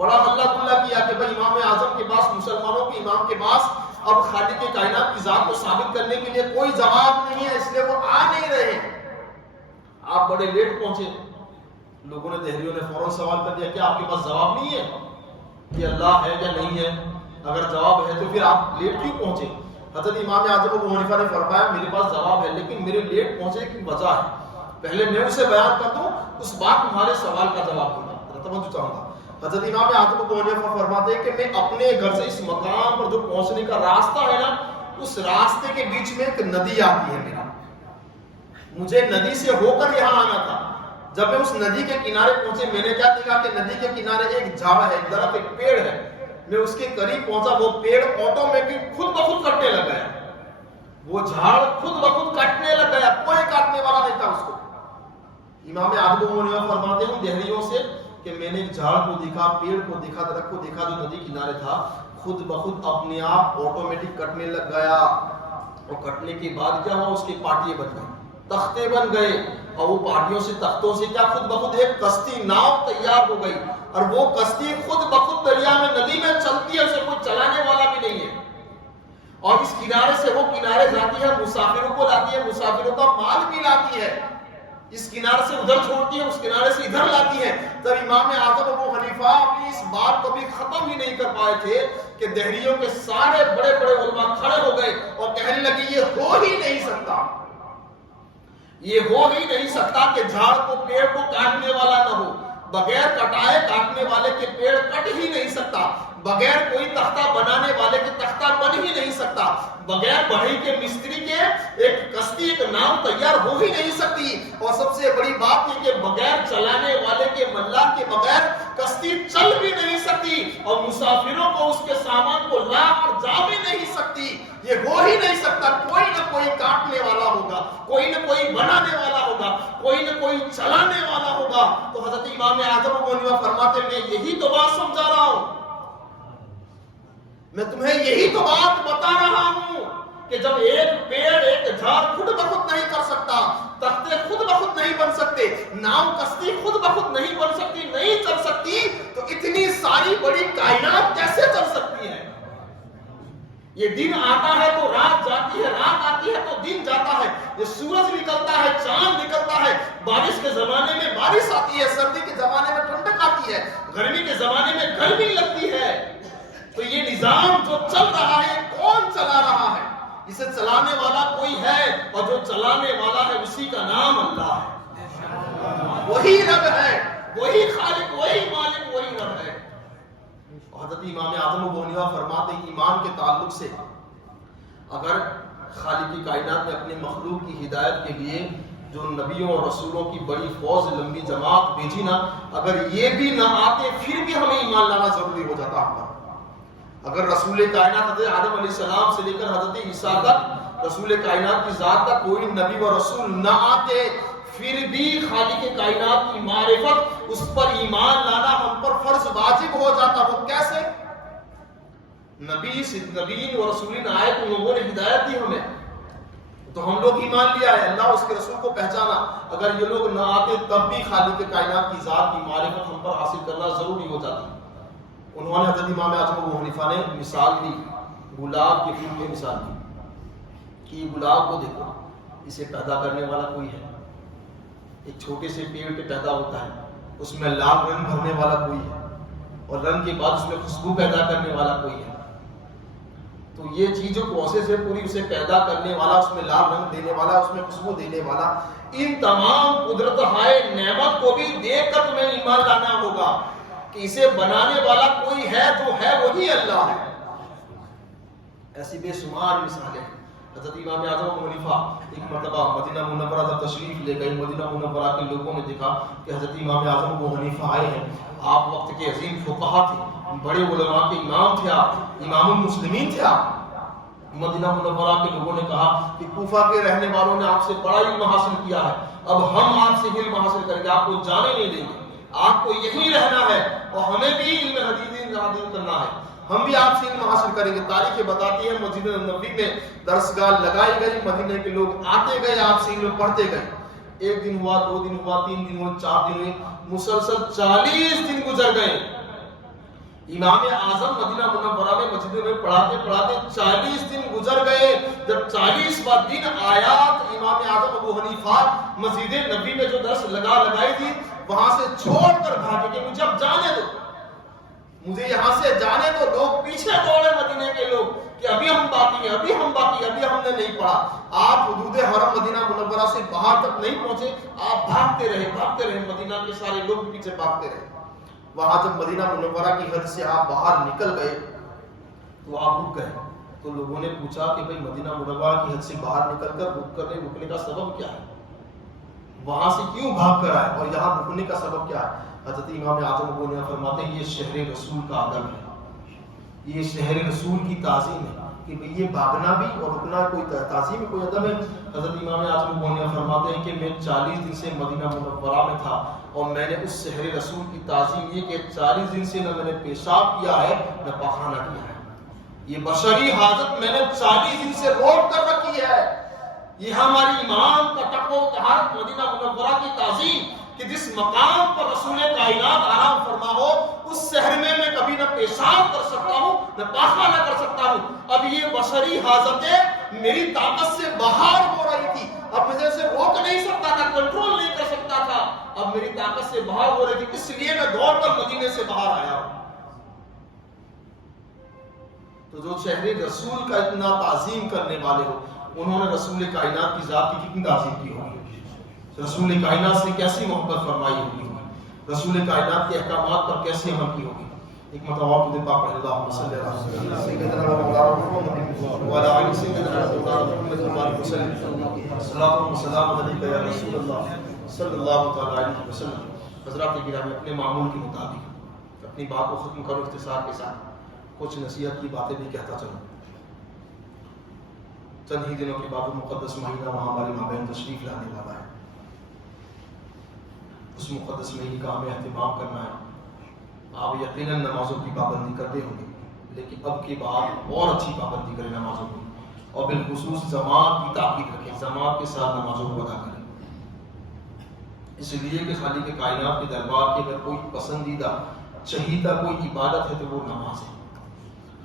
بڑا ہلہ گلا کیا کہ بھائی امام اعظم کے پاس، مسلمانوں کے امام کے پاس اب خالق کائنات کی ذات کو ثابت کرنے کے لیے کوئی جواب نہیں ہے، اس لیے وہ آ نہیں رہے۔ آپ بڑے لیٹ پہنچے۔ لوگوں نے، دہلیوں نے فوراً سوال کر دیا کہ آپ کے پاس جواب نہیں ہے کہ اللہ ہے یا نہیں ہے؟ اگر جواب ہے تو پھر آپ لیٹ کیوں پہنچے؟ حضرت امام اعظم ابو حنیفہ نے فرمایا میرے پاس جواب ہے، لیکن میرے لیٹ پہنچے کی وجہ ہے، پہلے میں اسے بیان کر دوں، اس بعد تمہارے سوال کا جواب دوں گا۔ توجہ چاہوں گا، حضرت امام اعظم ابو حنیفہ فرماتے ہیں کہ میں اپنے گھر سے اس مقام پر جو پہنچنے کا راستہ ہے نا، اس راستے کے بیچ میں ایک ندی آتی ہے میرا، مجھے ندی سے ہو کر یہاں آنا تھا۔ جب میں اس ندی کے کنارے پہنچے، میں نے کیا دیکھا کہ ندی کے کنارے ایک جھاڑ ہے، ایک درخت، ایک پیڑ ہے۔ میں اس کے قریب پہنچا، وہ پیڑ آٹومیٹک خود بخود کٹنے لگ گیا، وہ جھاڑ خود بخود کٹنے لگ گیا، کوئی کاٹنے والا نہیں تھا اس کو۔ امام اعظم ابو حنیفہ فرماتے ہیں دہلیوں سے کہ میں نے ایک جھاڑ کو دیکھا، پیڑ کو دیکھا، درخت کو دیکھا جو ندی کنارے تھا، خود بخود اپنے آپ آٹومیٹک کٹنے لگ گیا، اور کٹنے کے بعد کیا ہوا، اس کی پارٹیاں بن گئی، تختے بن گئے، اور وہ پارٹیوں سے، تختوں سے کیا خود بخود ایک کشتی، ناؤ تیار ہو گئی، اور وہ کشتی خود بخود دریا میں، ندی میں چلتی ہے، اسے کوئی چلانے والا بھی نہیں ہے، اور اس کنارے سے وہ کنارے جاتی ہے، مسافروں کو لاتی ہے، مسافروں کا مال بھی لاتی ہے، اس کنارے سے ادھر چھوڑتی ہے، اس کنارے سے ادھر لاتی ہے۔ تب امام اعظم ابو حنیفہ اپنی اس بات کو بھی ختم ہی نہیں کر پائے تھے کہ دہلیوں کے سارے بڑے بڑے علماء کھڑے ہو گئے اور کہنے لگے یہ ہو ہی نہیں سکتا، یہ ہو ہی نہیں سکتا کہ جھاڑ کو، پیڑ کو کاٹنے والا نہ ہو، بغیر کٹائے کاٹنے والے کے پیڑ کٹ ہی نہیں سکتا، بغیر کوئی تختہ بنانے والے کے تختہ بن ہی نہیں سکتا، بغیر بڑھئی کے مستری کے ایک کشتی، ایک ناؤ تیار ہو ہی نہیں سکتی، اور سب سے بڑی بات یہ کہ بغیر چلانے والے کے، ملاح کے بغیر کشتی چل بھی نہیں سکتی، اور مسافروں کو، اس کے سامان کو لا اور جا بھی نہیں سکتی، یہ ہو ہی نہیں سکتا۔ کوئی نہ کوئی کاٹنے والا ہوگا، کوئی نہ کوئی بنانے والا ہوگا، کوئی نہ کوئی چلانے والا ہوگا۔ تو حضرت امام اعظم ابو حنیفہ فرماتے ہیں میں یہی تو بات سمجھا رہا ہوں، میں تمہیں یہی تو بات بتا رہا ہوں کہ جب ایک پیڑ، ایک جھاڑ خود بخود نہیں کر سکتا، تختے خود بخود نہیں بن سکتے، ناؤ کشتی خود بخود نہیں بن سکتی، نہیں چل سکتی، تو اتنی ساری بڑی کائنات کیسے چل سکتی ہے؟ یہ دن آتا ہے تو رات جاتی ہے، رات آتی ہے تو دن جاتا ہے، یہ سورج نکلتا ہے، چاند نکلتا ہے، بارش کے زمانے میں بارش آتی ہے، سردی کے زمانے میں ٹھنڈک آتی ہے، گرمی کے زمانے میں گرمی لگتی ہے۔ تو یہ نظام جو چل رہا ہے، کون چلا رہا ہے؟ اسے چلانے والا کوئی ہے، اور جو چلانے والا ہے اسی کا نام اللہ ہے، وہی رب ہے، وہی خالق، وہی مالک، وہی رب ہے۔ حضرت امام اعظم ابو حنیفہ فرماتے ہیں ایمان کے تعلق سے اگر خالق کائنات نے اپنے مخلوق کی ہدایت کے لیے جو نبیوں اور رسولوں کی بڑی فوج، لمبی جماعت بھیجی نا، اگر یہ بھی نہ آتے پھر بھی ہمیں ایمان لانا ضروری ہو جاتا ہم پر۔ اگر رسول کائنات حضرت آدم علیہ السلام سے لے کر حضرت عیسیٰ تک، رسول کائنات کی ذات تک کوئی نبی و رسول نہ آتے، پھر بھی خالق کائنات کی معرفت، اس پر ایمان لانا ہم پر فرض واجب ہو جاتا۔ وہ کیسے؟ نبیین و رسولین آئے تو لوگوں نے ہدایت دی ہمیں، تو ہم لوگ ایمان لیا ہے، اللہ اس کے رسول کو پہچانا۔ اگر یہ لوگ نہ آتے تب بھی خالق کائنات کی ذات کی معرفت ہم پر حاصل کرنا ضروری ہو جاتی۔ انہوں نے حضرت امام اعظم ابو حنیفہ نے مثال دی، گلاب کے پھول کی مثال دی کہ یہ گلاب کو دیکھو، اسے پیدا کرنے والا کوئی ہے، ایک چھوٹے سے پیڑ پہ پیدا ہوتا ہے، اس میں لال رنگ بھرنے والا کوئی ہے، اور رنگ کے بعد اس میں خوشبو پیدا کرنے والا کوئی ہے۔ تو یہ چیز جو پروسیس ہے پوری، اسے پیدا کرنے والا، اس میں لال رنگ دینے والا، اس میں خوشبو دینے والا، ان تمام قدرت ہائے نعمت کو بھی دیکھ کر تمہیں ایمان لانا ہوگا کہ اسے بنانے والا کوئی ہے، جو ہے وہی اللہ ہے۔ ایسی بے شمار مثالیں۔ حضرت امام اعظم ابو حنیفہ ایک مرتبہ مدینہ منورہ جب تشریف لے گئے، مدینہ منورہ کے لوگوں نے دیکھا کہ حضرت امام اعظم ابو حنیفہ آئے ہیں، آپ وقت کے عظیم فقہا تھے، بڑے علماء کے امام تھے، آپ امام المسلمین تھے۔ آپ مدینہ منورہ کے لوگوں نے کہا کہ کوفہ کے رہنے والوں نے آپ سے بڑا علم حاصل کیا ہے، اب ہم آپ سے علم حاصل کریں گے، آپ کو جانے نہیں دیں گے، آپ کو یہی رہنا ہے، اور ہمیں بھی علم حدیث کرنا ہے، ہم بھی آپ سے علم حاصل کریں گے۔ تاریخ بتاتی ہے مسجد نبوی میں درسگاہ لگائی گئی، مدینے کے لوگ آتے گئے، آپ سے علم پڑھتے گئے۔ ایک دن ہوا، 2 دن ہوا، 3 دن ہوا، 4 دن ہوئے، مسلسل 40 دن گزر گئے۔ امام اعظم مدینہ منورہ میں مسجد میں پڑھاتے پڑھاتے 40 دن گزر گئے. جب 40واں دن آیات امام اعظم ابو حنیفہ مسجد نبی میں جو درس لگائی تھی وہاں سے چھوڑ کر بھاگے کہ مجھے اب جانے دو, مجھے یہاں سے جانے دو. لوگ پیچھے دوڑے مدینے کے لوگ کہ ابھی ہم باقی ہیں, ابھی ہم ہم نے نہیں پڑھا. آپ حدود حرم مدینہ منورہ سے باہر تک نہیں پہنچے, آپ بھاگتے رہے مدینہ کے سارے لوگ پیچھے بھاگتے رہے. وہاں جب مدینہ منورہ کی حد سے آپ باہر نکل گئے تو آپ رک گئے. تو لوگوں نے پوچھا کہ بھئی مدینہ منورہ کی حد سے باہر نکل کر رکنے کا سبب کیا ہے, وہاں سے کیوں بھاگ کر آئے اور یہاں رکنے کا سبب کیا ہے؟ حضرت امام اعظم ابو حنیفہ فرماتے ہیں یہ شہر رسول کا ادب ہے, یہ شہر رسول کی تعظیم ہے کہ یہ بھاگنا بھی اور رکنا کوئی تعظیم ہے, کوئی ادب ہے. حضرت امام اعظم ابو حنیفہ فرماتے ہیں کہ میں 40 دن سے مدینہ منورہ میں تھا اور میں نے اس شہر رسول کی تعظیم یہ کہ 40 دن سے نہ میں نے پیشاب کیا ہے نہ پخانہ کیا ہے. یہ بشری حاجت میں نے 40 دن سے روک کر رکھی ہے. یہ ہماری امام کا تقوی و طہارت مدینہ منورہ کی تعظیم کہ جس مقام پر رسول کائنات آرام فرما ہو اس شہر میں کبھی نہ پیشاب کر سکتا ہوں نہ پاخانہ کر سکتا ہوں. اب یہ بشری حاجتیں میری طاقت سے باہر ہو رہی تھی, اب مجھے اسے روک نہیں سکتا تھا, کنٹرول نہیں کر سکتا تھا, اب میری طاقت سے باہر ہو رہی تھی, اس لیے میں دوڑ کر مدینے سے باہر آیا ہوں. تو جو شہر رسول کا اتنا تعظیم کرنے والے ہو انہوں نے رسول کائنات کی ذات کی کتنی تعظیم کی ہوگی, رسول کائنات سے کیسی محبت فرمائی ہوگی, رسول کائنات کے احکامات پر کیسی عمل کی ہوگی. ایک مرتبہ خود پاک پڑھ اللہ صلی اللہ علیہ وسلم سیدنا مولانا محمد و علی آلہ سیدنا محمد و بارک وسلم الصلاۃ والسلام علیک یا رسول اللہ صلی اللہ تعالی علیہ وسلم. حضرات گرامی, اپنے معمول کے مطابق اپنی بات کو ختم کرو اختصار کے ساتھ, کچھ نصیحت کی باتیں بھی کہتا چلوں. چند ہی دنوں کے بعد مقدس مہینہ وہاں ہمارے مابین تشریف لانے والا ہے. اس مقدس مہینے کا ہمیں اہتمام کرنا ہے. آپ یقیناً نمازوں کی پابندی کرتے ہوں گے, لیکن اب کے بعد اور اچھی پابندی کریں نمازوں کی, اور بالخصوص جماعت کی تاکید رکھیں, جماعت کے ساتھ نمازوں کو ادا کریں. اس لیے کہ خالق کے کائنات کے دربار کے اگر کوئی پسندیدہ چہیتا کوئی عبادت ہے تو وہ نماز ہے.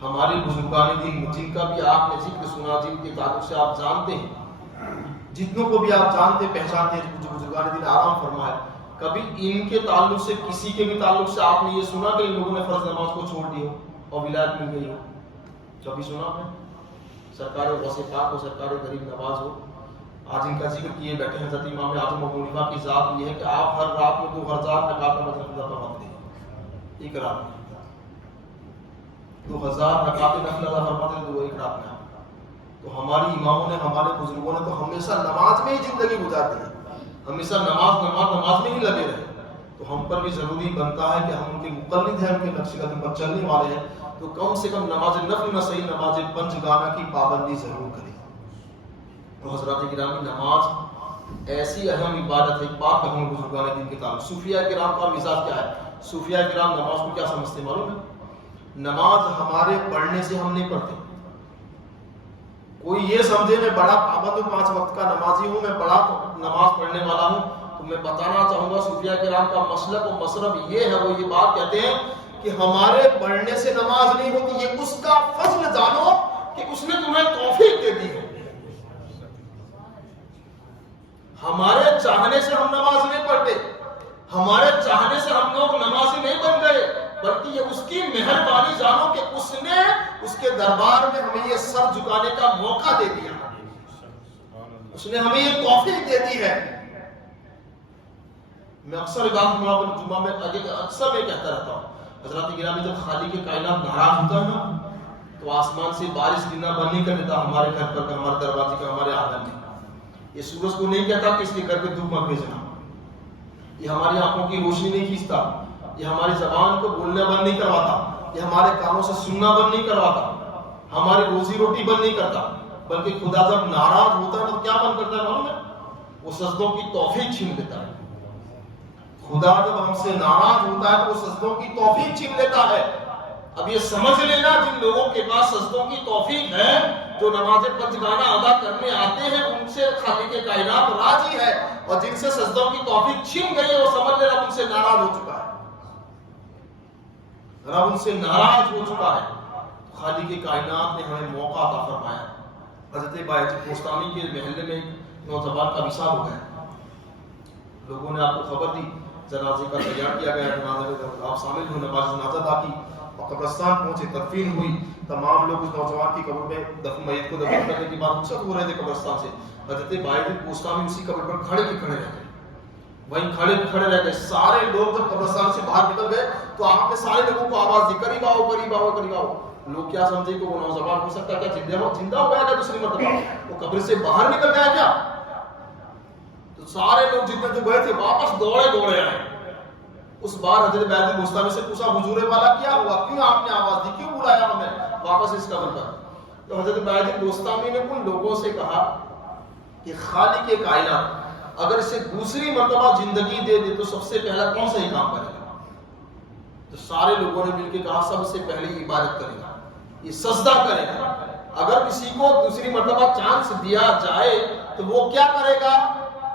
ہمارے بزرگان دین جن کا بھی آپ نے ذکر سنا, جن کے تعلق سے آپ جانتے ہیں, جتنوں کو بھی آپ جانتے پہچانتے ہیں, جو بزرگان دین آرام فرمائے, کبھی ان کے تعلق سے کسی کے بھی تعلق سے آپ نے یہ سنا کہ ان لوگوں نے فرض نماز کو چھوڑ دی ہو اور ولایت مل گئی ہو؟ کبھی سنا آپ نے؟ سرکار غوث پاک ہو, سرکار غریب نواز ہو, آج ان کا ذکر کیے بیٹھے ہیں حضرت امام اعظم ابو حنیفہ کی ذات یہ ہے کہ آپ ہر رات میں 2000 رکعت نماز فرماتے ہیں. ایک رات میں 2000 رکعت نفل ادا فرماتے ہیں, ایک رات میں. تو ہماری اماموں نے, ہمارے بزرگوں نے تو ہمیشہ نماز میں ہی زندگی گزارتے ہیں, ہمیشہ نماز میں ہی لگے رہے. تو ہم پر بھی ضروری بنتا ہے کہ ہم ان کے مقلد ہیں, ان کے نقش قدم پر چلنے والے ہیں, تو کم سے کم نماز نفل نہ صحیح نماز پنجگانہ کی پابندی ضرور کریں. تو حضرات گرامی, نماز ایسی اہم عبادت ہے. پاک ہم بزرگان دین کے تعلق صوفیاء کرام کا مزاج کیا ہے؟ صوفیاء کرام نماز کو کیا سمجھتے ہیں معلوم ہے؟ نماز ہمارے پڑھنے سے ہم نہیں پڑھتے. کوئی یہ سمجھے میں بڑا پابند ہوں, 5 وقت کا نمازی ہوں, میں بڑا نماز پڑھنے والا ہوں, تو میں بتانا چاہوں گا صوفیاء کرام کا مسلک و مصرف یہ ہے, وہ یہ بات کہتے ہیں کہ ہمارے پڑھنے سے نماز نہیں ہوتی, یہ اس کا فضل جانو کہ اس نے تمہیں توفیق دے دی ہے. ہمارے چاہنے سے ہم نماز نہیں پڑھتے, ہمارے چاہنے سے ہم لوگ نمازی نہیں بن گئے, بلکہ یہ اس کی مہربانی جانو کہ اس نے اس کے دربار میں ہمیں یہ سر جھکانے کا موقع دے دیا, اس نے ہمیں یہ توفیق دے دی ہے. میں اکثر جمعہ میں اکثر میں کہتا رہتا ہوں, حضرات گرامی, جب خالق کے کائنات ناراض ہوتا ہے نا تو آسمان سے بارش گرنا بند نہیں کر دیتا ہمارے گھر پر, ہمارے دروازے پر, ہمارے آنگن میں. یہ سورج کو نہیں کہتا کہ اس کے گھر پہ دھوپ مت بھیجنا, یہ ہماری آنکھوں کی روشنی نہیں کھینچتا, یہ ہماری زبان کو بولنا بند نہیں کرواتا, یہ ہمارے کانوں سے سننا بند نہیں کرواتا, ہماری روزی روٹی بند نہیں کرتا, بلکہ خدا جب ناراض ہوتا ہے تو کیا بند کرتا ہے معلوم ہے؟ وہ سجدوں کی توفیق چھین لیتا ہے. خدا جب ہم سے ناراض ہوتا ہے تو وہ سجدوں کی توفیق چھین لیتا ہے. اب یہ سمجھ لینا, جن لوگوں کے پاس سجدوں کی توفیق ہے, جو نماز پنجگانہ ادا کرنے آتے ہیں, ان سے خالق کائنات راضی ہے, اور جن سے سجدوں کی توفیق چھین گئی ہے وہ سمجھ لینا ان سے ناراض ہو چکا ہے. رب ان سے ناراض ہو چکا ہے. خالق کائنات نے ہمیں موقع عطا فرمایا. حضرت بایت کوستانی کے محلے میں نوجوان کا وصال ہو گیا. لوگوں نے آپ کو خبر دی, جنازے کا تیار کیا گیا, جنازے میں آپ شامل ہوئے, نماز جنازہ ادا کی اور قبرستان پہنچے, تدفین ہوئی. تمام لوگ اس نوجوان کی قبر میں دفن میت کو دفن کرنے کے بعد رخصت ہو رہے تھے قبرستان سے. حضرت بایت کوستانی اسی قبر پر کھڑے کے کھڑے رہ گئے, وہیں کھڑے رہ گئے. سارے لوگ جب قبرستان سے باہر نکل گئے تو آپ نے سارے لوگوں کو آواز دی, قریب آؤ قریب آؤ قریب آؤ. لوگ کیا سمجھے کہ وہ نوجوان ہو سکتا ہے, کیا زندہ ہو گیا کیا دوسری مرتبہ, وہ قبر سے باہر نکل گیا کیا. تو سارے لوگ جتنے جو گئے تھے واپس دوڑے آئے. اس بار حضرت بایت کوستانی سے پوچھا, حضور والا کیا ہوا, کیوں آپ نے آواز دی, کیوں بلایا ہمیں واپس اس قبر پر. تو حضرت بایت کوستانی نے ان لوگوں سے کہا کہ خالق کائنات اگر اسے دوسری مرتبہ زندگی دے دے تو سب سے پہلا کون سا ہی کام کرے گا. تو سارے لوگوں نے مل کے کہا سب سے پہلے عبادت کرے گا, یہ سجدہ کرے گا. اگر کسی کو دوسری مرتبہ چانس دیا جائے تو وہ کیا کرے گا.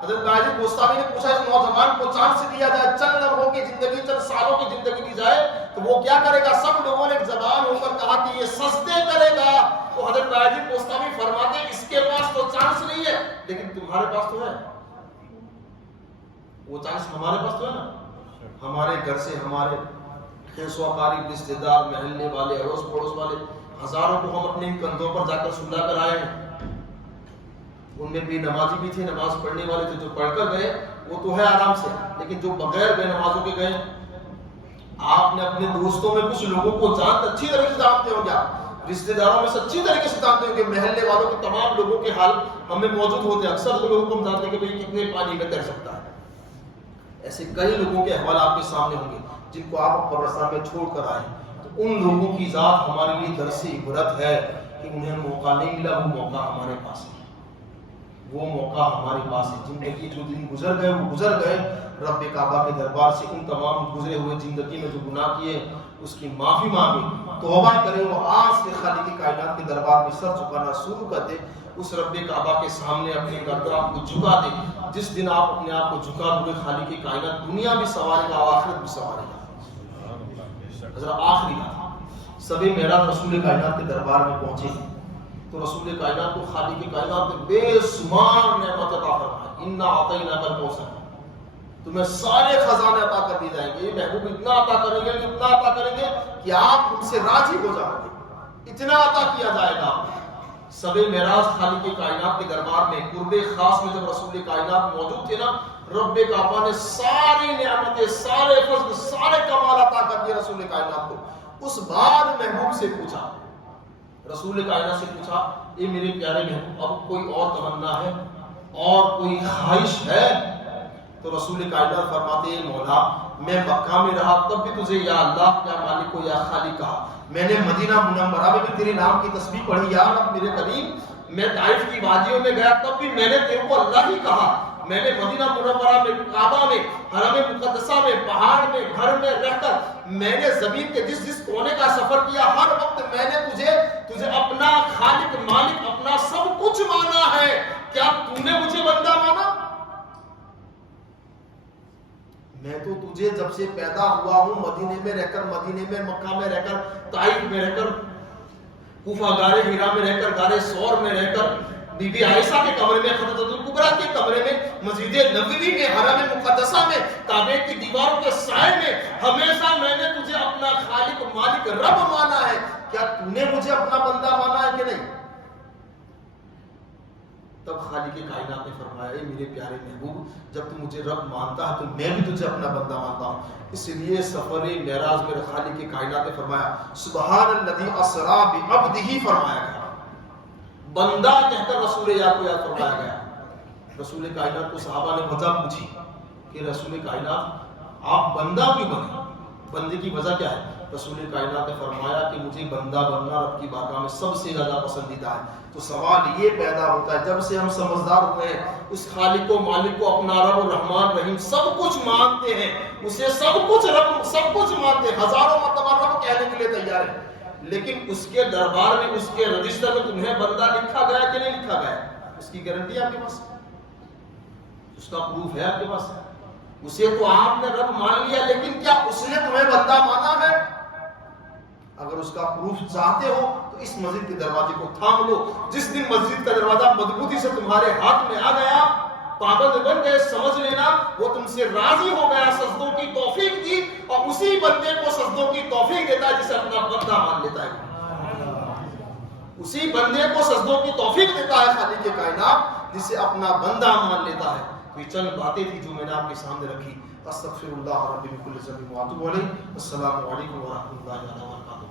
حضرت بایت کوستانی نے پوچھا اس نوجوان کو چانس دیا جائے, چند لمحوں کی زندگی, چند سالوں کی زندگی دی جائے تو وہ کیا کرے گا. سب لوگوں نے ایک زبان ہو کر کہا کہ یہ سجدے کرے گا. تو حضرت بایت کوستانی فرماتے ہیں اس کے پاس تو چانس نہیں ہے لیکن تمہارے پاس تو ہے. وہ چانس ہمارے پاس تو ہے نا. ہمارے گھر سے ہمارے خیس و اقارب, رشتے دار, محلے والے, اڑوس پڑوس والے, ہزاروں کو ہم اپنے کندھوں پر جا کر سلا کر آئے ہیں. ان میں بھی نمازی بھی تھے, نماز پڑھنے والے تھے. جو پڑھ کر گئے وہ تو ہے آرام سے, لیکن جو بغیر بے نمازوں کے گئے. آپ نے اپنے دوستوں میں کچھ لوگوں کو اچھی طریقے سے جانتے ہو گیا, رشتے داروں میں اچھی طریقے سے جانتے ہو کہ محلے والوں کے تمام لوگوں کے حال ہمیں موجود ہوتے ہیں. اکثر لوگوں کو ہم جانتے ہیں کہ بھئی کتنے پانی میں تیر سکتا ہے. ایسے کئی لوگوں کے احوال آپ کے سامنے ہوں گے جن کو آپ قبرستان میں چھوڑ کر آئے. تو ان لوگوں کی ذات ہمارے لیے درس عبرت ہے کہ انہیں موقع نہیں ملا, وہ موقع ہمارے پاس ہے. وہ موقع ہمارے پاس ہے. زندگی جو دن گزر گئے وہ گزر گئے. رب کعبہ کے دربار سے ان تمام گزرے ہوئے زندگی میں جو گناہ کیے اس کی معافی مانگے, توبہ کریں. وہ آج سے خالق کائنات کے دربار میں سر جھکانا شروع کر دے. اس رب کعبہ کے سامنے اپنے گردن کو جھکا دے. جس دن آپ اپنے آپ کو جھکا دو گے خالق کائنات دنیا بھی سنوارے گا, آخرت بھی سنوارے گا. ذرا آخری بات, سبھی معراج رسول کائنات کے دربار میں پہنچے تو رسول کائنات کو خالق کائنات نے بے شمار نعمت عطا فرمائی. انا اعطیناک الکوثر, تمہیں سارے خزانے عطا کر دیے جائیں گے. یہ محبوب اتنا عطا کریں گے, اتنا عطا کریں گے کہ آپ ان سے راضی ہو جاؤ گے. اتنا عطا کیا جائے گا. سب معراج خالق کائنات کے دربار میں قرب خاص میں جب رسول کائنات موجود تھے نا, رب کعبہ نے ساری نعمتیں, سارے فضل, سارے کمال عطا کر دیے رسول کائنات کو. اس بعد محبوب سے پوچھا, رسول کائنات سے پوچھا, اے میرے پیارے محبوب اب کوئی اور تمنا ہے اور کوئی خواہش ہے؟ تو رسول کائنات فرماتے ہیں مولا میں مکہ میں رہا تب بھی تجھے یا اللہ, یا مالک کو, یا خالق کہا. میں نے مدینہ منورہ میں بھی تیرے نام کی تسبیح پڑھی یا رب میرے کریم. میں طائف کی وادیوں میں گیا تب بھی میں نے تیرے کو اللہ ہی کہا. میں نے مدینہ منورہ میں, کعبہ میں, حرم مقدسہ میں, پہاڑ میں, گھر میں رہ کر میں نے زمین کے جس کونے کا سفر کیا, ہر وقت میں نے تجھے اپنا خالق, مالک, اپنا سب کچھ مانا ہے. کیا تو نے مجھے بندہ مانا؟ میں تو تجھے جب سے پیدا ہوا ہوں مدینے میں رہ کر, مدینے میں, مکہ میں رہ کر, طائف میں رہ کر, کوفہ غار ہیرا میں رہ کر, غار ثور میں رہ کر, بی بی عائشہ کے کمرے میں, خدیجہ الکبریٰ کے کمرے میں, مسجد نبوی میں, حرم مقدسہ میں, کعبے کی دیواروں کے سائے میں, ہمیشہ میں نے تجھے اپنا خالق, مالک, رب مانا ہے. کیا تو نے مجھے اپنا بندہ مانا ہے کہ نہیں؟ تب خالق کائنات نے فرمایا, اے میرے پیارے محبوب جب تو مجھے رب مانتا ہے تو میں بھی تجھے اپنا بندہ مانتا ہوں. اس لیے سفر معراج میں خالق کائنات نے فرمایا سبحان الذی اسری بعبدہ فرمایا گیا, بندہ کہہ کر رسول یاد کو یاد فرمایا گیا. رسول کائنات کو صحابہ نے وجہ پوچھی کہ رسول کائنات آپ بندہ کیوں بنے, بندے کی وجہ کیا ہے؟ رسول کائنات نے فرمایا کہ مجھے بندہ بننا رب کی بارگاہ میں سب سے زیادہ پسندیدہ ہے. تو سوال یہ پیدا ہوتا ہے جب سے ہم سمجھدار ہوئے ہیں, اس خالق کو, مالک کو, اپنا رب, رحمان, رحیم سب کچھ مانتے ہیں, اسے سب کچھ رب, سب کچھ مانتے ہیں, ہزاروں مرتبہ رب کہنے کے لیے تیار ہے, لیکن اس کے دربار میں, اس کے رجسٹر میں تمہیں بندہ لکھا گیا کہ نہیں لکھا گیا؟ اس کی گارنٹی آپ کے پاس, اس کا پروف ہے آپ کے پاس. اسے تو آپ نے رب مان لیا لیکن کیا اس نے تمہیں بندہ مانا ہے؟ اس کا پروف چاہتے ہو تو اس مسجد کے دروازے کو تھام لو. جس دن مسجد کا دروازہ مضبوطی سے تمہارے ہاتھ میں آ گیا، پابند بن گئے، سمجھ لینا وہ تم سے راضی ہو گیا، سجدوں کی توفیق دی، اور اسی بندے کو سجدوں کی توفیق دیتا ہے جسے اپنا بندہ مان لیتا ہے. اسی بندے کو سجدوں کی توفیق دیتا ہے خالق کائنات جسے اپنا بندہ مان لیتا ہے. تو یہ چند باتیں تھی جو میں نے آپ کے سامنے رکھی. استغفر اللہ ربی من کل ذنب واتوب الیہ. السلام علیکم ورحمۃ اللہ وبرکاتہ.